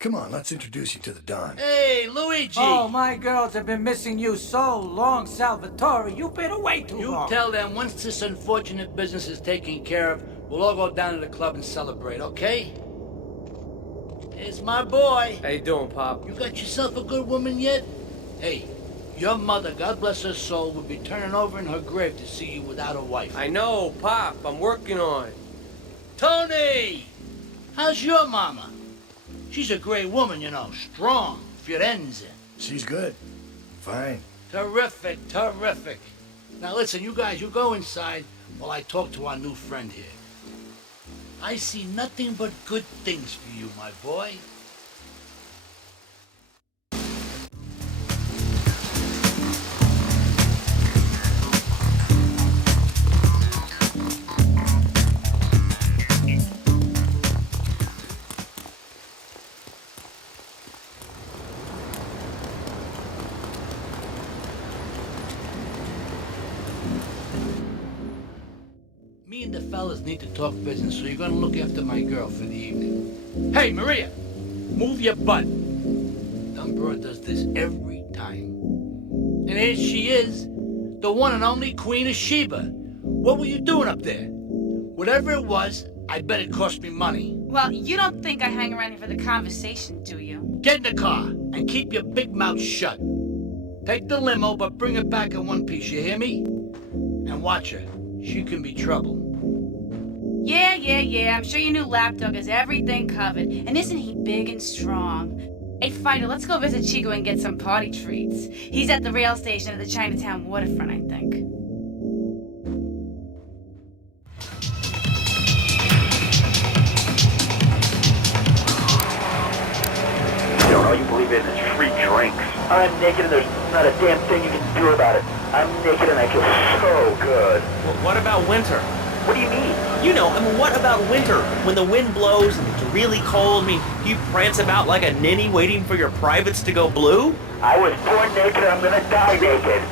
Come on, let's introduce you to the Don. Hey, Luigi! Oh, my girls have been missing you so long, Salvatore. You've been away too long. You tell them once this unfortunate business is taken care of, we'll all go down to the club and celebrate, okay? It's my boy. How you doing, Pop? You got yourself a good woman yet? Hey, your mother, God bless her soul, would be turning over in her grave to see you without a wife. I know, Pop. I'm working on it. Tony! How's your mama? She's a great woman, you know, strong, Firenze. She's good. Fine. Terrific, terrific. Now listen, you guys, you go inside while I talk to our new friend here. I see nothing but good things for you, my boy. Me and the fellas need to talk business, so you're gonna look after my girl for the evening. Hey, Maria! Move your butt! Dumb broad does this every time. And here she is, the one and only Queen of Sheba. What were you doing up there? Whatever it was, I bet it cost me money. Well, you don't think I hang around here for the conversation, do you? Get in the car and keep your big mouth shut. Take the limo, but bring it back in one piece, you hear me? And watch her. She can be trouble. Yeah. I'm sure your new lapdog has everything covered. And isn't he big and strong? Hey, Fido, let's go visit Chico and get some party treats. He's at the rail station at the Chinatown waterfront, I think. You don't know, you believe in is free drinks. I'm naked and there's not a damn thing you can do about it. I'm naked and I feel so good. Well, what about winter? What do you mean? You know, I mean, what about winter? When the wind blows and it's really cold, I mean, do you prance about like a ninny waiting for your privates to go blue? I was born naked and I'm gonna die naked.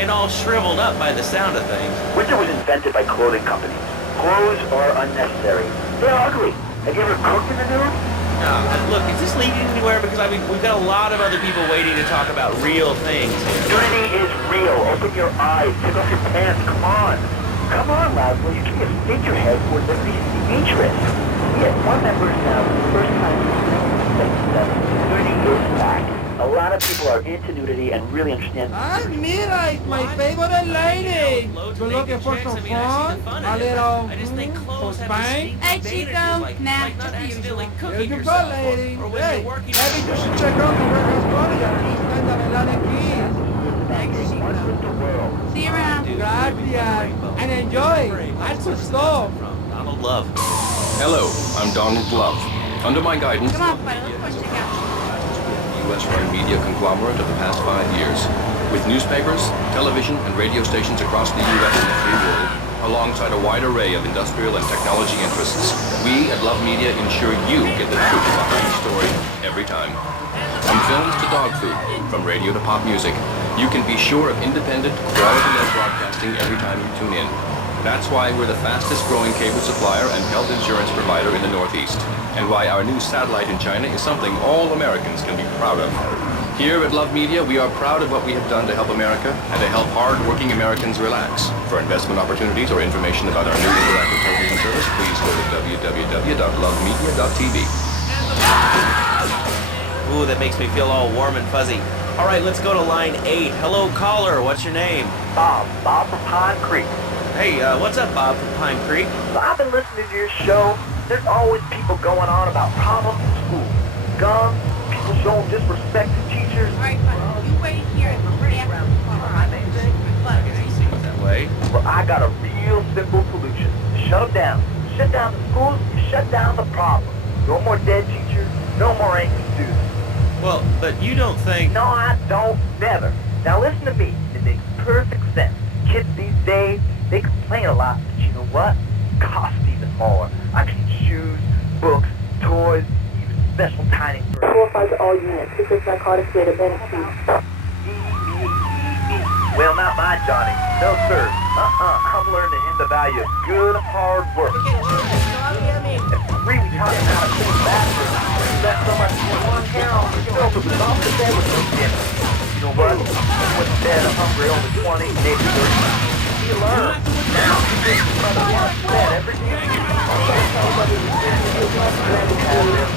And all shriveled up by the sound of things. Winter was invented by clothing companies. Clothes are unnecessary. They're ugly. Have you ever cooked in the nude? Look, is this leading anywhere? Because, I mean, we've got a lot of other people waiting to talk about real things here. Nudity is real. Open your eyes. Take off your pants. Come on. Come on, Laszlo. You can't figurehead for Liberty City Beach. Yes, one member now, for the first time since 30 years back. A lot of people are into nudity and really understand. Ah, mira, it's my favorite lady. You're looking for some fun? A little some spank? Hey, Chico. Nah, just the usual. Here you go, lady. Hey, maybe you should check out the warehouse party at East End of Atlantic Keys. See you around. Gracias. And enjoy. That's good stuff. Donald Love. Hello, I'm Donald Love. Under my guidance, Come on, Fido. Let's go check out. U.S.-run media conglomerate of the past 5 years, with newspapers, television, and radio stations across the U.S. and the free world, alongside a wide array of industrial and technology interests. We at Love Media ensure you get the truth behind the story every time. From films to dog food, from radio to pop music, you can be sure of independent, quality-led broadcasting every time you tune in. That's why we're the fastest-growing cable supplier and health insurance provider in the Northeast, and why our new satellite in China is something all Americans can be proud of. Here at Love Media, we are proud of what we have done to help America and to help hard-working Americans relax. For investment opportunities or information about our new interactive television service, please go to www.lovemedia.tv. Ooh, that makes me feel all warm and fuzzy. All right, let's go to line 8. Hello, caller. What's your name? Bob from Pine Creek. Hey, what's up, Bob from Pine Creek? So I've been listening to your show. There's always people going on about problems in school. Guns, people showing disrespect to teachers. All right, fine. You wait here and we're after the call. That way. Well, I got a real simple solution. Shut them down. Shut down the schools, you shut down the problem. No more dead teachers, no more angry students. Well, but you don't think... No, I don't. Never. Now listen to me. It makes perfect sense. Kids these days, they complain a lot, but you know what? It costs even more. I mean, shoes, books, toys, even special dining for... 4-5 to all units. This is narcotics data benefit. Well, not my Johnny. No, sir. I'm learning him the value of good, hard work. It's really taught him how to think backwards. Left so much one town, filled with off the bed with no dinner. You know what? Went to bed hungry over 20, maybe 30. He learned. Now, he's brother wants bed every day.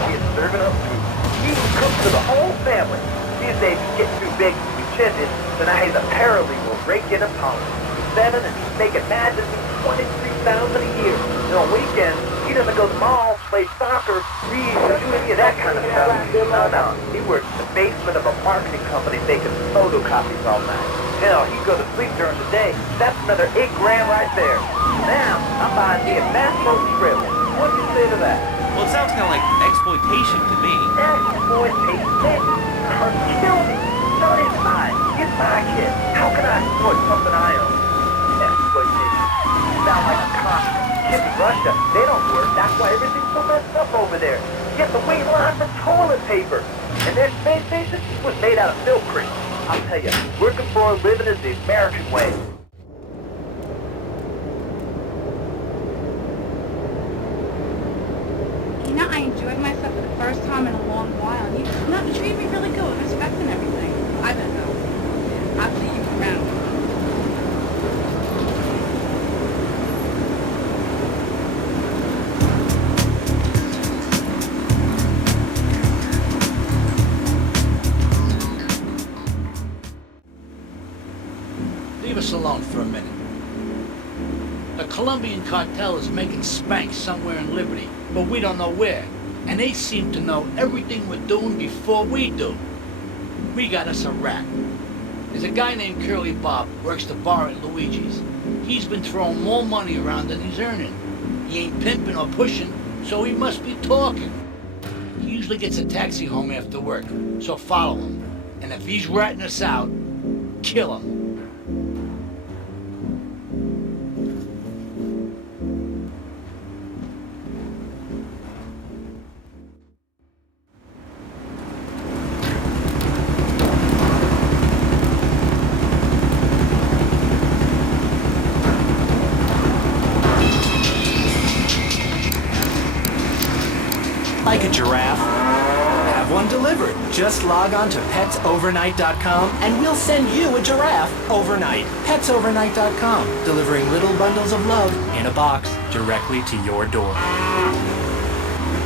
He's serving up food. He even cooks for the whole family. These days he's getting too big to be tended, so now he's a paralegal raking a pump. He's 7 and he's making magically $23,000 a year. And on weekends, he doesn't go to malls, play soccer, read, or do any of that kind of stuff. No. He works in the basement of a marketing company making photocopies all night. Hell, he goes to sleep during the day. That's another $8 grand right there. Now, I'm buying me a Bass Boat trailer. What do you say to that? Well, it sounds kind of like exploitation to me. Exploitation? Kill me. Not it's mine. It's my kid. How can I exploit something I own? Exploitation. Sound like a con. Kids in Russia, they don't work. That's why everything's so messed up over there. You have to wait in line for toilet paper. And their space station was made out of milk crates. I'll tell you, working for a living is the American way. You know, I enjoyed myself for the first time in a long while. You treated me really good with respect and everything. I don't know. I'll see you around. Leave us alone for a minute. The Colombian cartel is making spank somewhere in Liberty, but we don't know where. And they seem to know everything we're doing before we do. We got us a rap. There's a guy named Curly Bob, works the bar at Luigi's. He's been throwing more money around than he's earning. He ain't pimping or pushing, so he must be talking. He usually gets a taxi home after work, so follow him. And if he's ratting us out, kill him. Like a giraffe? Have one delivered. Just log on to petsovernight.com and we'll send you a giraffe overnight. Petsovernight.com, delivering little bundles of love in a box directly to your door.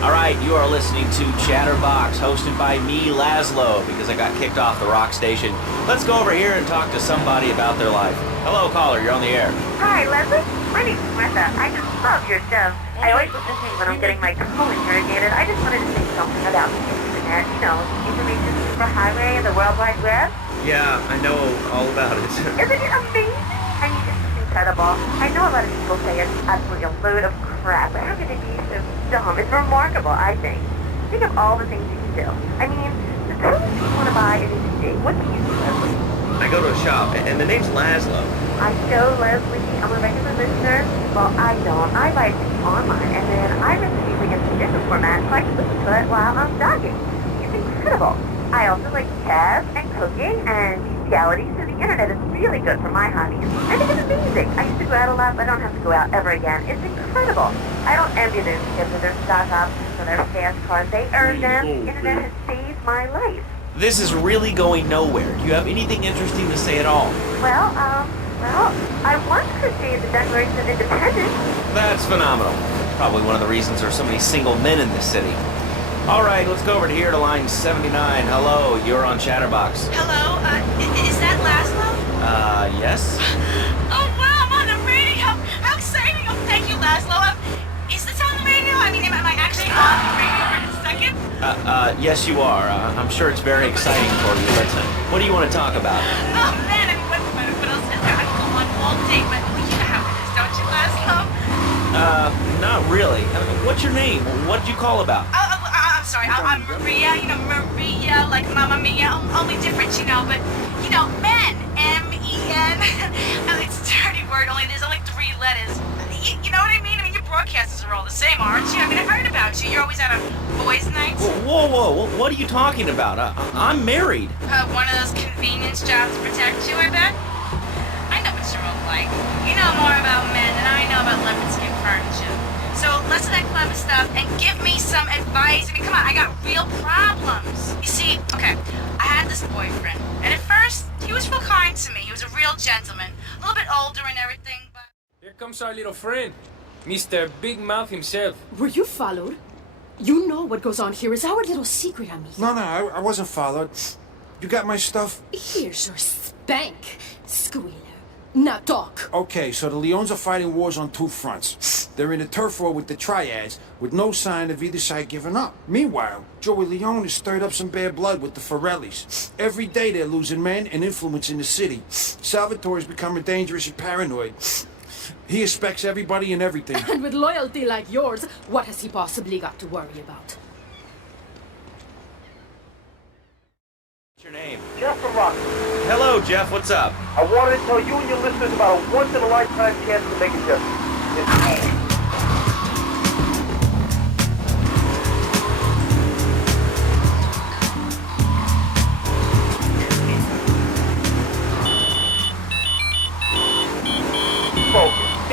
All right, you are listening to Chatterbox, hosted by me, Laszlo, because I got kicked off the rock station. Let's go over here and talk to somebody about their life. Hello, caller, you're on the air. Hi, Leslie. My name's Martha. I just love your show. I always listen to you when I'm getting my colon irrigated. I just wanted to say something about the internet. You know, information superhighway and the World Wide Web. Yeah, I know all about it. Isn't it amazing? I mean, it's just incredible. I know a lot of people say it's absolutely a load of crap, but how could it be so dumb? It's remarkable, I think. Think of all the things you can do. I mean, suppose you want to buy a new TV. What do you do, Leslie? I go to a shop, and the name's Laszlo. I show Leslie. I'm a regular listener. Well, I don't. I buy things online, and then I rent the music in some different formats so I can listen to it while I'm jogging. It's incredible. I also like chess and cooking and bestiality, so the internet is really good for my hobbies. I think it's amazing. I used to go out a lot, but I don't have to go out ever again. It's incredible. I don't envy those kids with their stock options or their fast cars. They earn them. The internet has saved my life. This is really going nowhere. Do you have anything interesting to say at all? Well, I once crocheted the Declaration of Independence. That's phenomenal. Probably one of the reasons there's so many single men in this city. All right, let's go over here to line 79. Hello, you're on Chatterbox. Hello, is that Laszlo? Yes? Oh, wow, I'm on the radio. How exciting. Oh, thank you, Laszlo. Is this on the radio? I mean, am I actually on the radio for a second? Yes, you are. I'm sure it's very exciting for you, but what do you want to talk about? Oh, man, I mean, what else is there? I can go on all day, but you know how it is, don't you, Laszlo? Not really. I mean, what's your name? What did you call about? I'm sorry, I'm Maria, you know, Maria, like Mamma Mia, only different, you know, but, you know, men, M-E-N, it's a dirty word, only there's only 3 letters. You know what I mean? I mean, your broadcasters are all the same, aren't you? I mean, I heard about you. You're always out on boys' nights. Whoa, what are you talking about? I'm married. One of those convenience jobs to protect you, I bet? I know what you're all like. You know more about men than I know about leopard skin furniture. So less of that clever stuff and give me some advice. I mean, come on, I got real problems. You see, okay, I had this boyfriend, and at first, he was real kind to me. He was a real gentleman, a little bit older and everything, but... Here comes our little friend, Mr. Big Mouth himself. Were you followed? You know what goes on here is our little secret, amigo. No, I wasn't followed. You got my stuff? Here's your spank, squealer. Now talk. Okay, so the Leons are fighting wars on 2 fronts. They're in a turf war with the Triads, with no sign of either side giving up. Meanwhile, Joey Leone has stirred up some bad blood with the Forellis. Every day they're losing men and influence in the city. Salvatore's becoming dangerous and paranoid. He expects everybody and everything. And with loyalty like yours, what has he possibly got to worry about? What's your name? Jeff from Rock. Hello, Jeff, what's up? I wanted to tell you and your listeners about a once-in-a-lifetime chance to make a difference.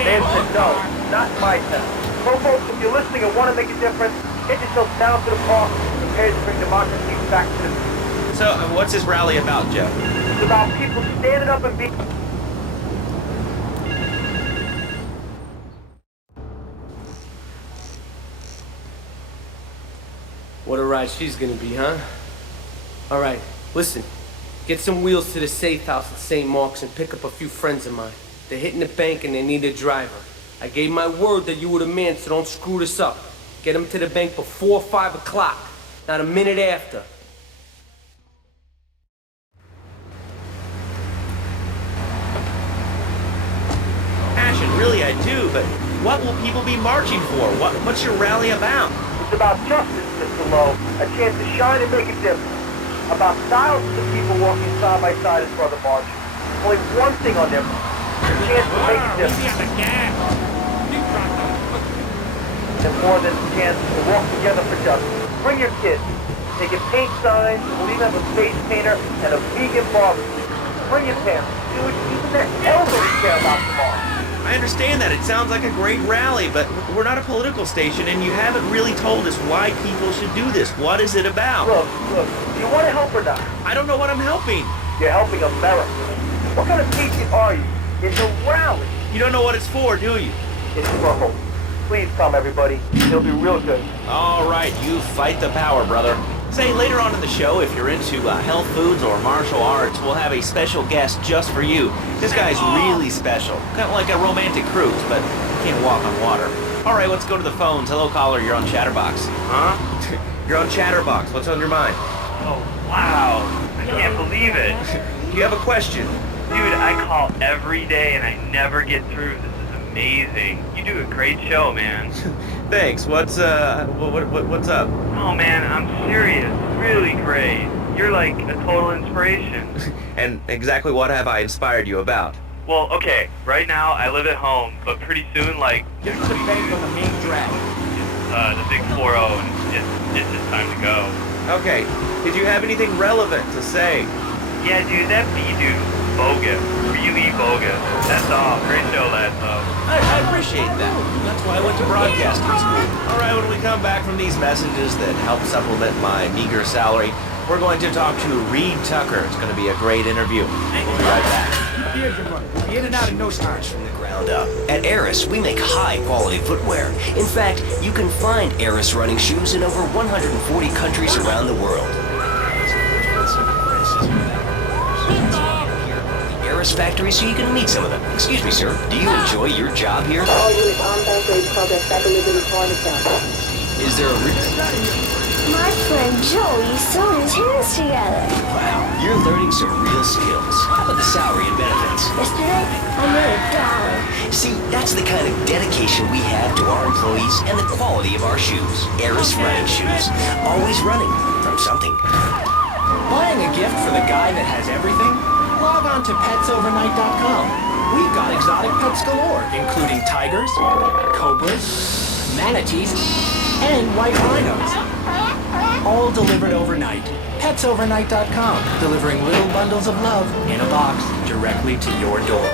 Man said no, not my town. So folks, if you're listening and want to make a difference, get yourself down to the park and prepare to bring democracy back to the city. So, what's this rally about, Jeff? It's about people standing up and being... What a ride she's gonna be, huh? All right, listen. Get some wheels to the safe house at St. Mark's and pick up a few friends of mine. They're hitting the bank and they need a driver. I gave my word that you were the man, so don't screw this up. Get them to the bank before 5 o'clock, not a minute after. Passion, really I do, but what will people be marching for? What's your rally about? It's about justice, Mr. Lowe. A chance to shine and make a difference. About thousands of people walking side by side as brother marches. Only one thing on their mind. A chance to make a difference. And more than a chance to walk together for justice. Bring your kids. They can paint signs, we'll even have a face painter and a vegan barbecue. Bring your parents, dude, even the elderly care about tomorrow. I understand that. It sounds like a great rally, but we're not a political station, and you haven't really told us why people should do this. What is it about? Look, do you want to help or not? I don't know what I'm helping. You're helping America. What kind of patriot are you? It's a rally. You don't know what it's for, do you? It's for hope. Please come, everybody. It'll be real good. All right, you fight the power, brother. Say, later on in the show, if you're into health foods or martial arts, we'll have a special guest just for you. This guy's really special. Kind of like a romantic cruise, but can't walk on water. All right, let's go to the phones. Hello, caller. You're on Chatterbox. Huh? You're on Chatterbox. What's on your mind? Oh, wow. I can't believe it. Do you have a question? Dude, I call every day and I never get through. This is amazing. You do a great show, man. Thanks. What's up? Oh, man, I'm serious. Really great. You're like a total inspiration. And exactly what have I inspired you about? Well, okay, right now I live at home, but pretty soon, like... Get to the bank on the main drag. The big 4-0, and it's just time to go. Okay, did you have anything relevant to say? Yeah, dude, that B-dude, bogus. Really bogus. That's all. Great show, lads, though. I appreciate that. That's why I went to broadcasting school. All right, when we come back from these messages that help supplement my meager salary, we're going to talk to Reed Tucker. It's going to be a great interview. We'll be right back. Here's your money. We'll be in and out in no time. From the ground up. At Eris, we make high-quality footwear. In fact, you can find Eris running shoes in over 140 countries around the world. The Eris factory so you can meet some of them. Excuse me, sir. Do you enjoy your job here? All units on bank rate progress back in the Chinatown. Is there a My friend Joey sewed his hands together. Wow, you're learning some real skills. How about the salary and benefits? Yesterday, I made $1. See, that's the kind of dedication we have to our employees and the quality of our shoes. Eris running shoes. Always running from something. Buying a gift for the guy that has everything? Log on to petsovernight.com. We've got exotic pets galore, including tigers, cobras, manatees, and white rhinos. All delivered overnight. Petsovernight.com, delivering little bundles of love in a box directly to your door.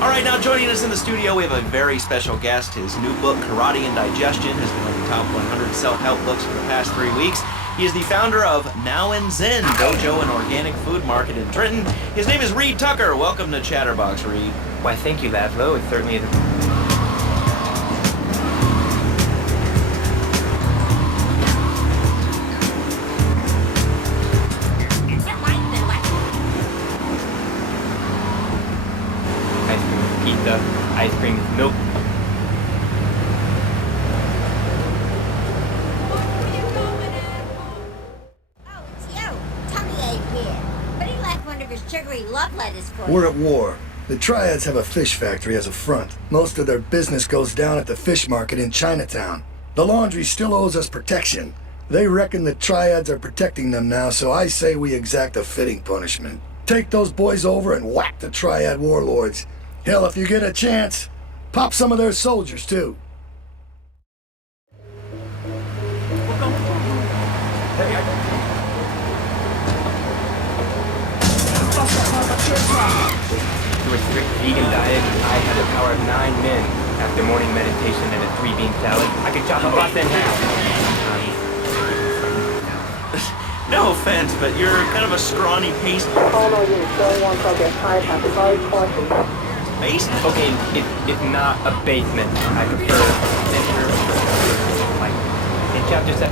All right, now joining us in the studio, we have a very special guest. His new book, Karate and Digestion, has been on the top 100 self-help books for the past 3 weeks. He is the founder of Now and Zen Dojo and Organic Food Market in Trenton. His name is Reed Tucker. Welcome to Chatterbox, Reed. Why, thank you, Laszlo. It certainly is. Pizza, ice cream, milk. Sugary love letters for We're you. at war. The Triads have a fish factory as a front. Most of their business goes down at the fish market in Chinatown. The laundry still owes us protection. They reckon the Triads are protecting them now, so I say we exact a fitting punishment. Take those boys over and whack the Triad warlords. Hell, if you get a chance, pop some of their soldiers, too. Through a strict vegan diet, I had the power of 9 men. After morning meditation and a 3-bean salad, I could chop a bus in half. No offense, but you're kind of a scrawny paste. All our units going on progress. Chinatown. Advise caution. Basement? Okay, it's not a basement. I prefer like in chapter 7.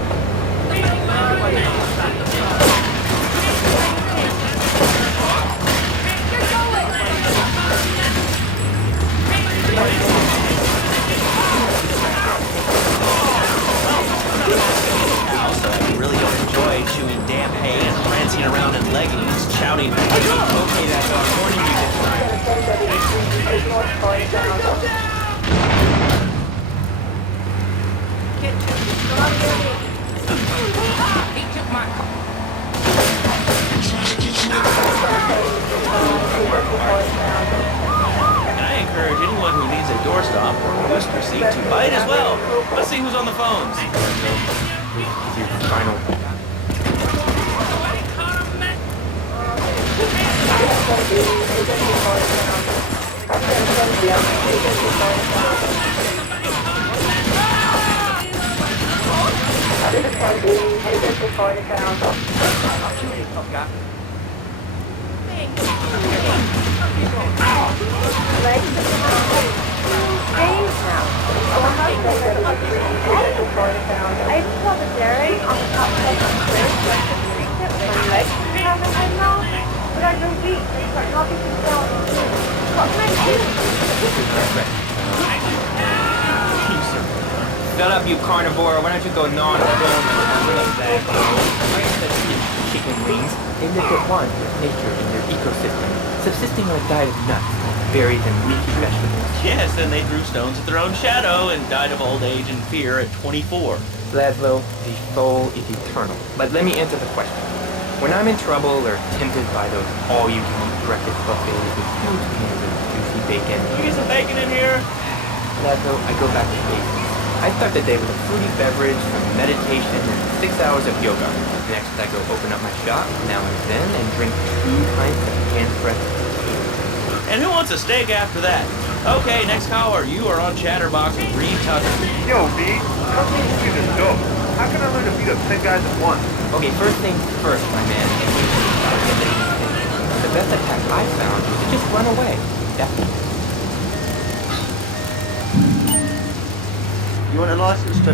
Also, I really don't enjoy chewing damp hay and prancing around in leggings, shouting, okay, that's all morning you this time. And I encourage anyone who needs a doorstop or a booster seat to buy it as well. Let's see who's on the phones. Final. Games now. Shut up, you carnivore. Why don't you go gnaw on the bone and bring us back? Chicken wings. They lived at one with nature in their ecosystem, subsisting on a diet of nuts, berries, and leafy vegetables. Yes, and they threw stones at their own shadow and died of old age and fear at 24. Laszlo, the soul is eternal. But let me answer the question. When I'm in trouble or tempted by those all-you-can-eat breakfast buffets with huge cans of juicy bacon... Can you get some bacon in here? Laszlo, I go back to basics. I start the day with a fruity beverage, some meditation, and 6 hours of yoga. Next, I go open up my shop, now and then, and drink 2 pints of hand-pressed tea. And who wants a steak after that? Okay, next caller, you are on Chatterbox with Reed Tucker. Yo, B, how can you do this dope? How can I learn to beat up 10 guys at once? Okay, first things first, my man. The best attack I found was to just run away. That's You want a license to...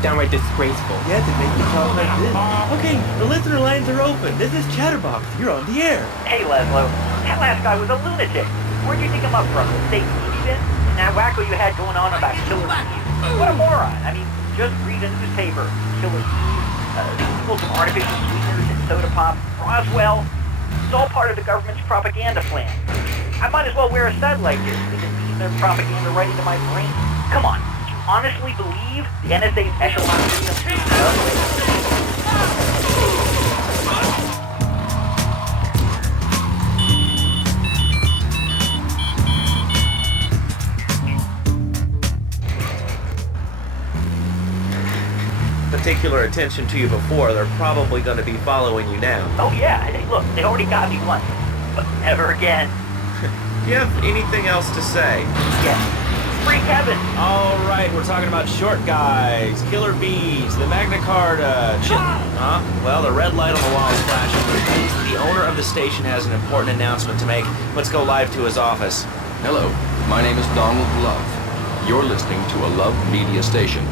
downright disgraceful. Yeah, to make you talk like this. Okay, the listener lines are open. This is Chatterbox. You're on the air. Hey, Laszlo, that last guy was a lunatic. Where'd you dig him up from? State Union? And that wacko you had going on about killer bees? What a moron. I mean, just read a newspaper. Killer bees, equals some artificial sweeteners and soda pop. Roswell. It's all part of the government's propaganda plan. I might as well wear a stud like this. They can beam their propaganda right into my brain. Come on. Honestly believe the NSA's echelon system is particular attention to you before, they're probably going to be following you now. Oh yeah, look, they already got me once, but never again. Do you have anything else to say? Yes. Free Kevin! Alright, we're talking about short guys, killer bees, the Magna Carta, well, the red light on the wall is flashing. The owner of the station has an important announcement to make. Let's go live to his office. Hello, my name is Donald Love. You're listening to a Love Media station.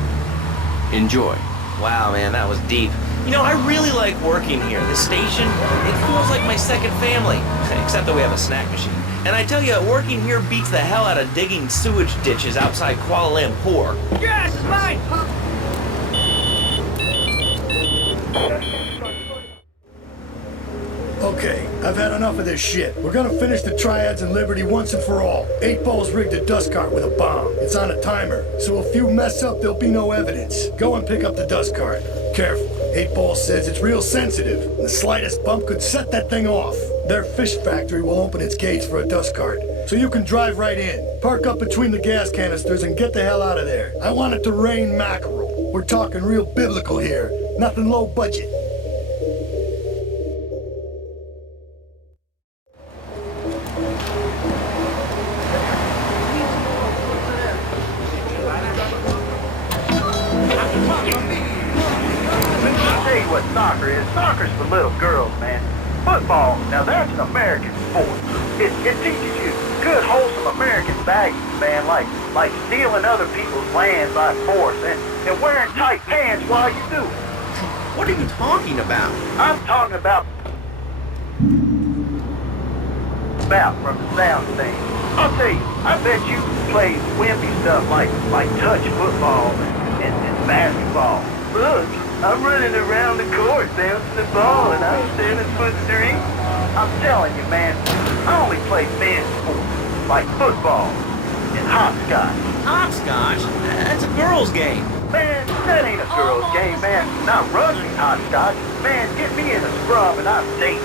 Enjoy. Wow, man, that was deep. You know, I really like working here. This station, it feels like my second family. Except that we have a snack machine. And I tell you, working here beats the hell out of digging sewage ditches outside Kuala Lumpur. Your ass is mine! Okay, I've had enough of this shit. We're gonna finish the triads and Liberty once and for all. 8 Ball's rigged a dust cart with a bomb. It's on a timer, so if you mess up, there'll be no evidence. Go and pick up the dust cart. Careful. 8 Ball says it's real sensitive, and the slightest bump could set that thing off. Their fish factory will open its gates for a dust cart, so you can drive right in. Park up between the gas canisters and get the hell out of there. I want it to rain mackerel. We're talking real biblical here, nothing low budget. I'll tell you what soccer is. Soccer's for little girls, man. Football, now that's an American sport. It teaches you good, wholesome American values, man, like stealing other people's land by force and wearing tight pants while you do it. What are you talking about? I'm talking about from the sound thing. I'll tell you, I bet you play wimpy stuff like touch football and basketball. Look, I'm running around the court bouncing the ball and I'm 7'3". I'm telling you, man, I only play men's sports like football and hopscotch. Hopscotch? That's a girl's game. Man, that ain't a girl's game, man. Not Russian hopscotch. Man, get me in a scrum and I'm dating.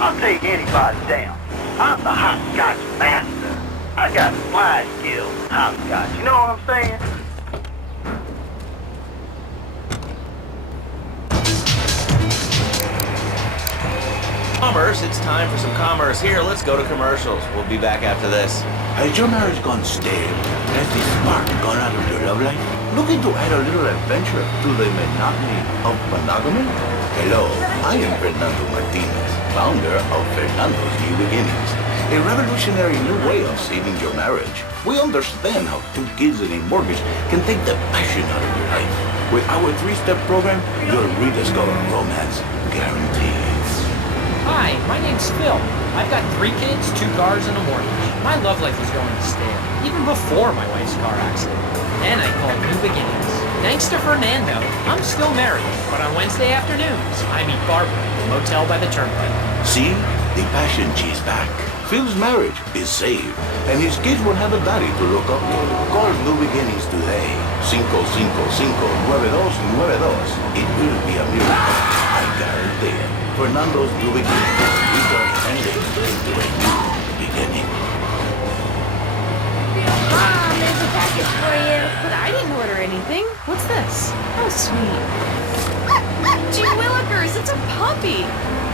I'll take anybody down. I'm the hopscotch master. I got fly skills in hopscotch. You know what I'm saying? Commerce, it's time for some commerce. Here, let's go to commercials. We'll be back after this. Has your marriage gone stale? Has the spark gone out of your love life? Looking to add a little adventure to the monotony of monogamy? Hello, I am Fernando Martinez, founder of Fernando's New Beginnings, a revolutionary new way of saving your marriage. We understand how 2 kids and a mortgage can take the passion out of your life. With our 3-step program, you'll rediscover romance, guaranteed. Hi, my name's Phil. I've got 3 kids, 2 cars, and a mortgage. My love life was going stale, even before my wife's car accident. Then I called New Beginnings. Thanks to Fernando, I'm still married, but on Wednesday afternoons, I meet Barbara at the motel by the turnpike. See? The passion she's back. Phil's marriage is saved, and his kids will have a daddy to look up to. Call New Beginnings today. 555-9292. It will be a miracle. I guarantee it. Fernando's New Beginnings. We turn ending into a new beginning. Mom, there's a package for you. But I didn't order anything. What's this? Oh, sweet. Gee willikers, it's a puppy.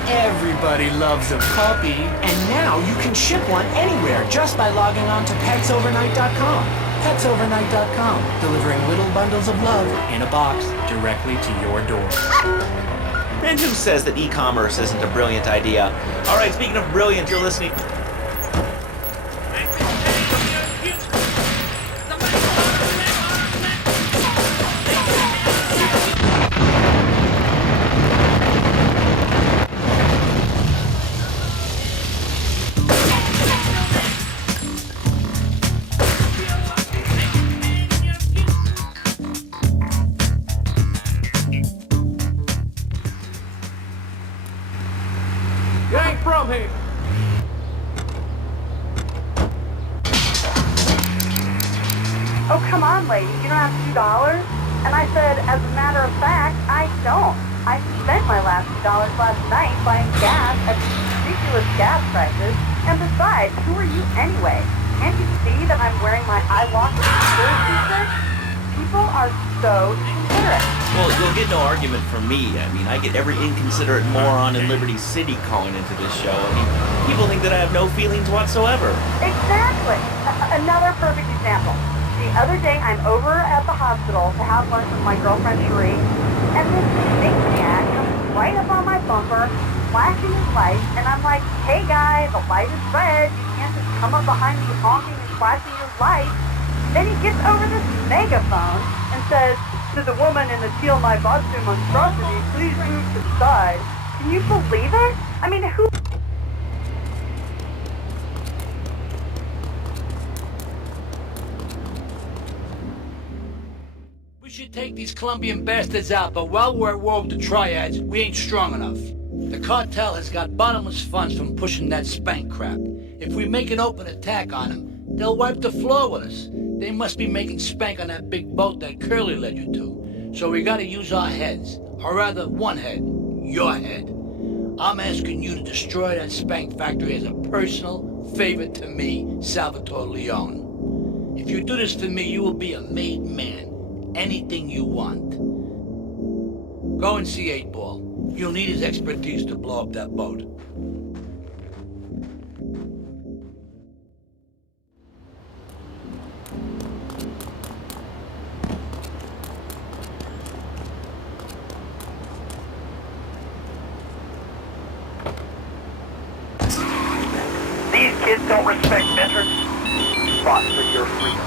Everybody loves a puppy. And now you can ship one anywhere just by logging on to petsovernight.com. Petsovernight.com, delivering little bundles of love in a box directly to your door. And who says that e-commerce isn't a brilliant idea? All right, speaking of brilliant, you're listening. You ain't from here. Oh, come on, lady. You don't have $2? And I said, as a matter of fact, I don't. I spent my last $2 last night buying gas at ridiculous gas prices. And besides, who are you anyway? Can't you see that I'm wearing my eye-locked security t-shirt? People are so inconsiderate. Well, you'll get no argument from me. I mean, I get every inconsiderate moron in Liberty City calling into this show. I mean, people think that I have no feelings whatsoever. Exactly. Another perfect example. The other day, I'm over at the hospital to have lunch with my girlfriend Cherie, and this maniac comes right up on my bumper, flashing his lights, and I'm like, hey guy, the light is red. You can't just come up behind me honking and flashing your lights. Then he gets over this megaphone and says, to the woman in the teal my Batsu monstrosity, please move to the side. Can you believe it? I mean, who... We should take these Colombian bastards out, but while we're at war with the triads, we ain't strong enough. The cartel has got bottomless funds from pushing that spank crap. If we make an open attack on them, they'll wipe the floor with us. They must be making spank on that big boat that Curly led you to. So we gotta use our heads. Or rather, one head. Your head. I'm asking you to destroy that spank factory as a personal favor to me, Salvatore Leone. If you do this for me, you will be a made man. Anything you want. Go and see 8-Ball. You'll need his expertise to blow up that boat. kids don't respect veterans. Fought for your freedom.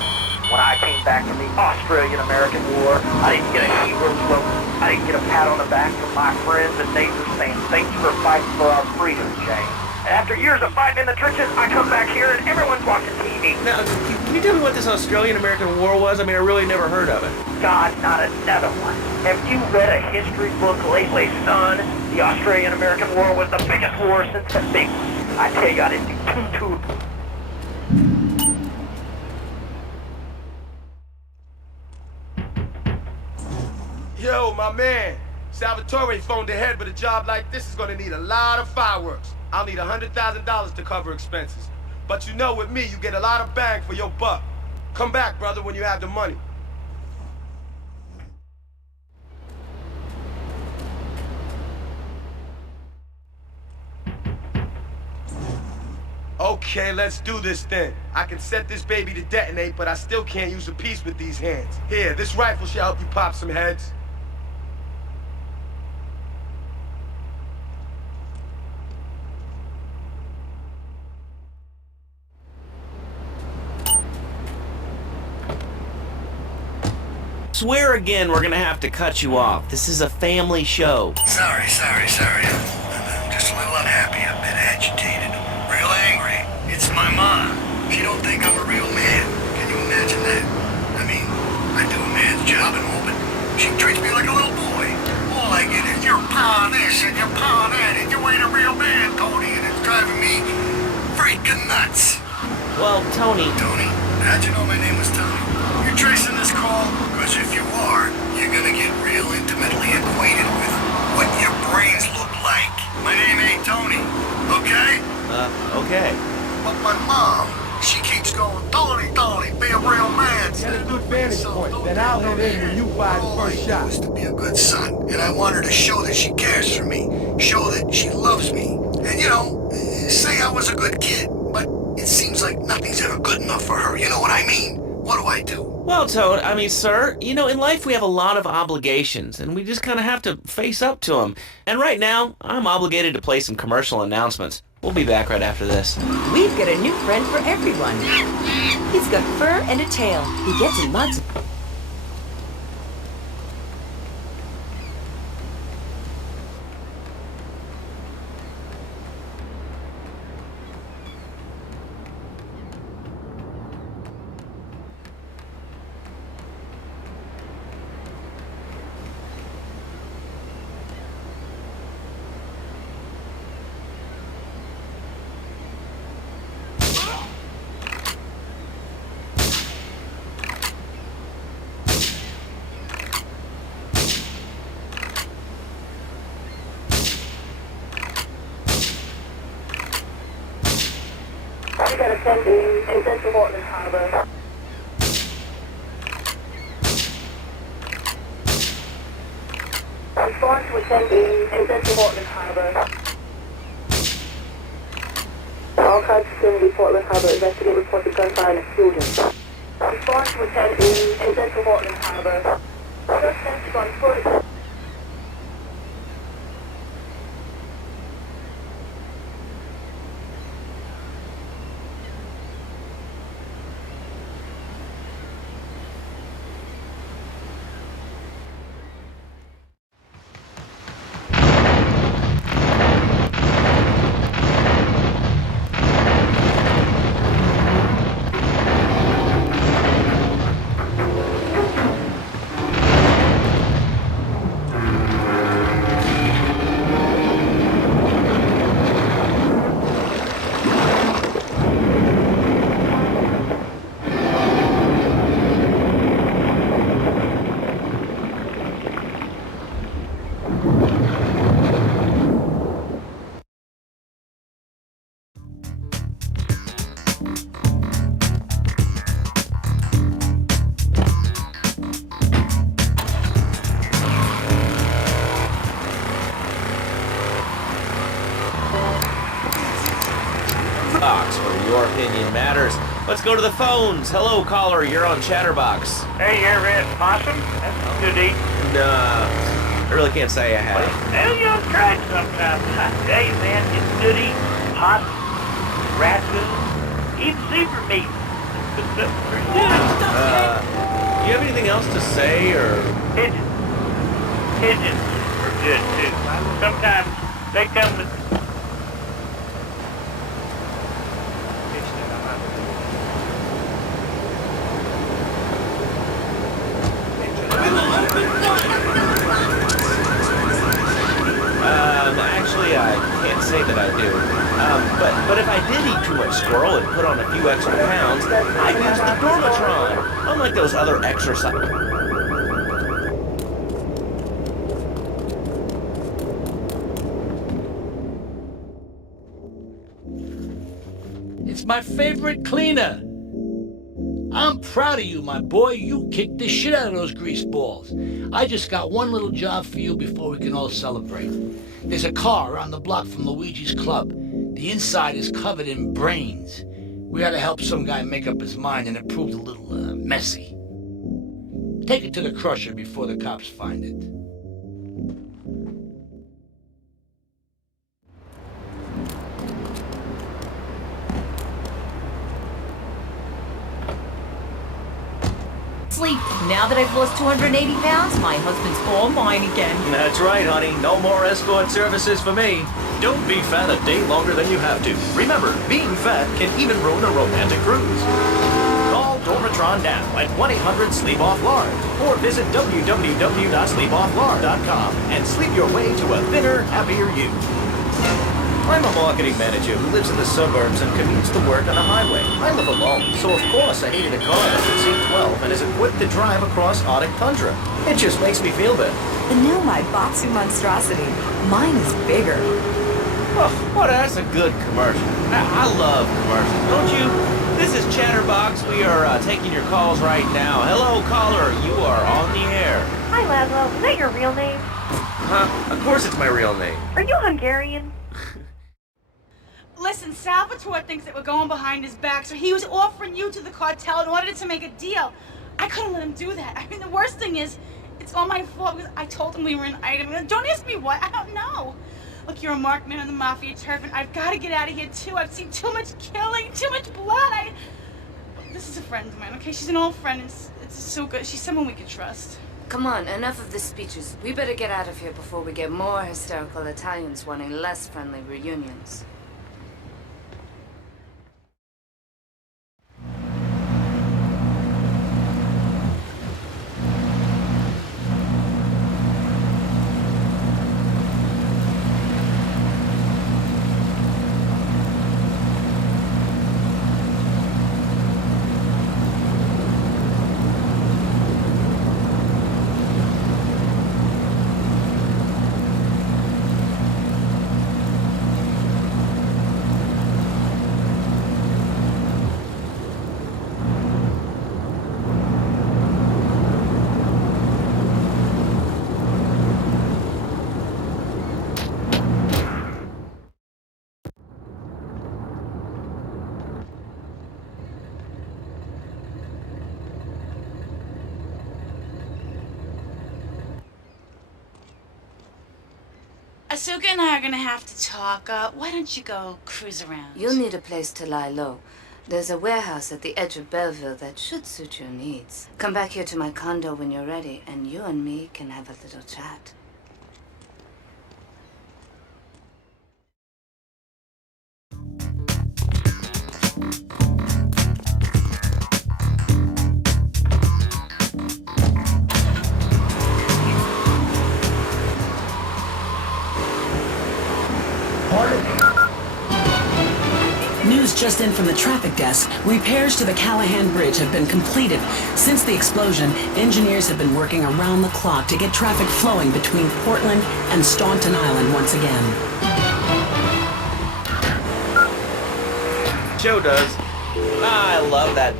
When I came back from the Australian-American War, I didn't get a hero's vote. I didn't get a pat on the back from my friends and neighbors saying, thanks for fighting for our freedom, James. And after years of fighting in the trenches, I come back here and everyone's watching TV. Now, can you tell me what this Australian-American War was? I mean, I really never heard of it. God, not another one. Have you read a history book lately, son? The Australian-American War was the biggest war since the big one. I tell you, I didn't do too. Yo, my man. Salvatore phoned ahead, but a job like this is gonna need a lot of fireworks. I'll need $100,000 to cover expenses. But you know with me, you get a lot of bang for your buck. Come back, brother, when you have the money. Okay, let's do this then. I can set this baby to detonate, but I still can't use a piece with these hands. Here, this rifle should help you pop some heads. Swear again, we're gonna have to cut you off. This is a family show. Sorry. I'm just a little unhappy, a bit agitated, real angry. It's my mom. She don't think I'm a real man. Can you imagine that? I mean, I do a man's job and all, but she treats me like a little boy. All I get is your pa this and your pa that, and you ain't a real man, Tony, and it's driving me freaking nuts. Well, Tony... Tony? How'd you know my name was Tony? You're tracing this call? Because if you are, you're gonna get real intimately acquainted with what your brains look like. My name ain't Tony, okay? Okay. But my mom, she keeps going, Tony, be a real man. Get a good vantage point, then I'll head in when you fire the first shot. To be a good son, and I want her to show that she cares for me, show that she loves me, and you know, say I was a good kid, but it seems like nothing's ever good enough for her, you know what I mean? What do I do? Well, Toad, I mean, sir, you know, in life we have a lot of obligations, and we just kind of have to face up to them. And right now, I'm obligated to play some commercial announcements. We'll be back right after this. We've got a new friend for everyone. He's got fur and a tail. He gets in lots of... We got a send in to Central Portland Harbor. Response was sent in to Central Portland Harbor. All cars vicinity Portland Harbor, investigate reported gunfire and explosion. Response was sent in to Central Portland Harbor. Suspect on foot. Box, where your opinion matters. Let's go to the phones. Hello, caller. You're on Chatterbox. Hey, you ever had possum? That's good to eat. Nah, I really can't say I have. Well, you try it sometime. I tell you, man, it's good eating. Possum, raccoon, Eat zebra meat. Do you have anything else to say, or? Pigeons. Pigeons are good too. Sometimes they come with. Actually, I can't say that I do. But if I did eat too much squirrel and put on a few extra pounds, I'd use the Dormatron, unlike those other exercise. It's my favorite cleaner. I'm proud of you, my boy. You kicked the shit out of those grease balls. I just got one little job for you before we can all celebrate. There's a car around the block from Luigi's club. The inside is covered in brains. We had to help some guy make up his mind, and it proved a little messy. Take it to the crusher before the cops find it. Sleep. Now that I've lost 280 pounds, my husband's all mine again. That's right, honey. No more escort services for me. Don't be fat a day longer than you have to. Remember, being fat can even ruin a romantic cruise. Call Dormatron now at 1-800-SLEEP-OFF-LARD or visit www.sleepofflard.com and sleep your way to a thinner, happier you. I'm a marketing manager who lives in the suburbs and commutes to work on the highway. I live alone, so of course I needed a car that can see 12 and is equipped to drive across Arctic tundra. It just makes me feel better. And now my boxy monstrosity. Mine is bigger. Oh, well, that's a good commercial. I love commercials, don't you? This is Chatterbox. We are taking your calls right now. Hello, caller. You are on the air. Hi, Laszlo. Is that your real name? Huh? Of course it's my real name. Are you Hungarian? Listen, Salvatore thinks that we're going behind his back, so he was offering you to the cartel in order to make a deal. I couldn't let him do that. I mean, the worst thing is, it's all my fault because I told him we were an item. Don't ask me what. I don't know. Look, you're a marked man on the mafia turf, and I've got to get out of here, too. I've seen too much killing, too much blood. This is a friend of mine, okay? She's an old friend. It's so good. She's someone we can trust. Come on, enough of the speeches. We better get out of here before we get more hysterical Italians wanting less friendly reunions. Asuka and I are gonna have to talk. Why don't you go cruise around? You'll need a place to lie low. There's a warehouse at the edge of Belleville that should suit your needs. Come back here to my condo when you're ready, and you and me can have a little chat. News just in from the traffic desk. Repairs to the Callahan Bridge have been completed. Since the explosion, engineers have been working around the clock to get traffic flowing between Portland and Staunton Island once again. Joe does. I love that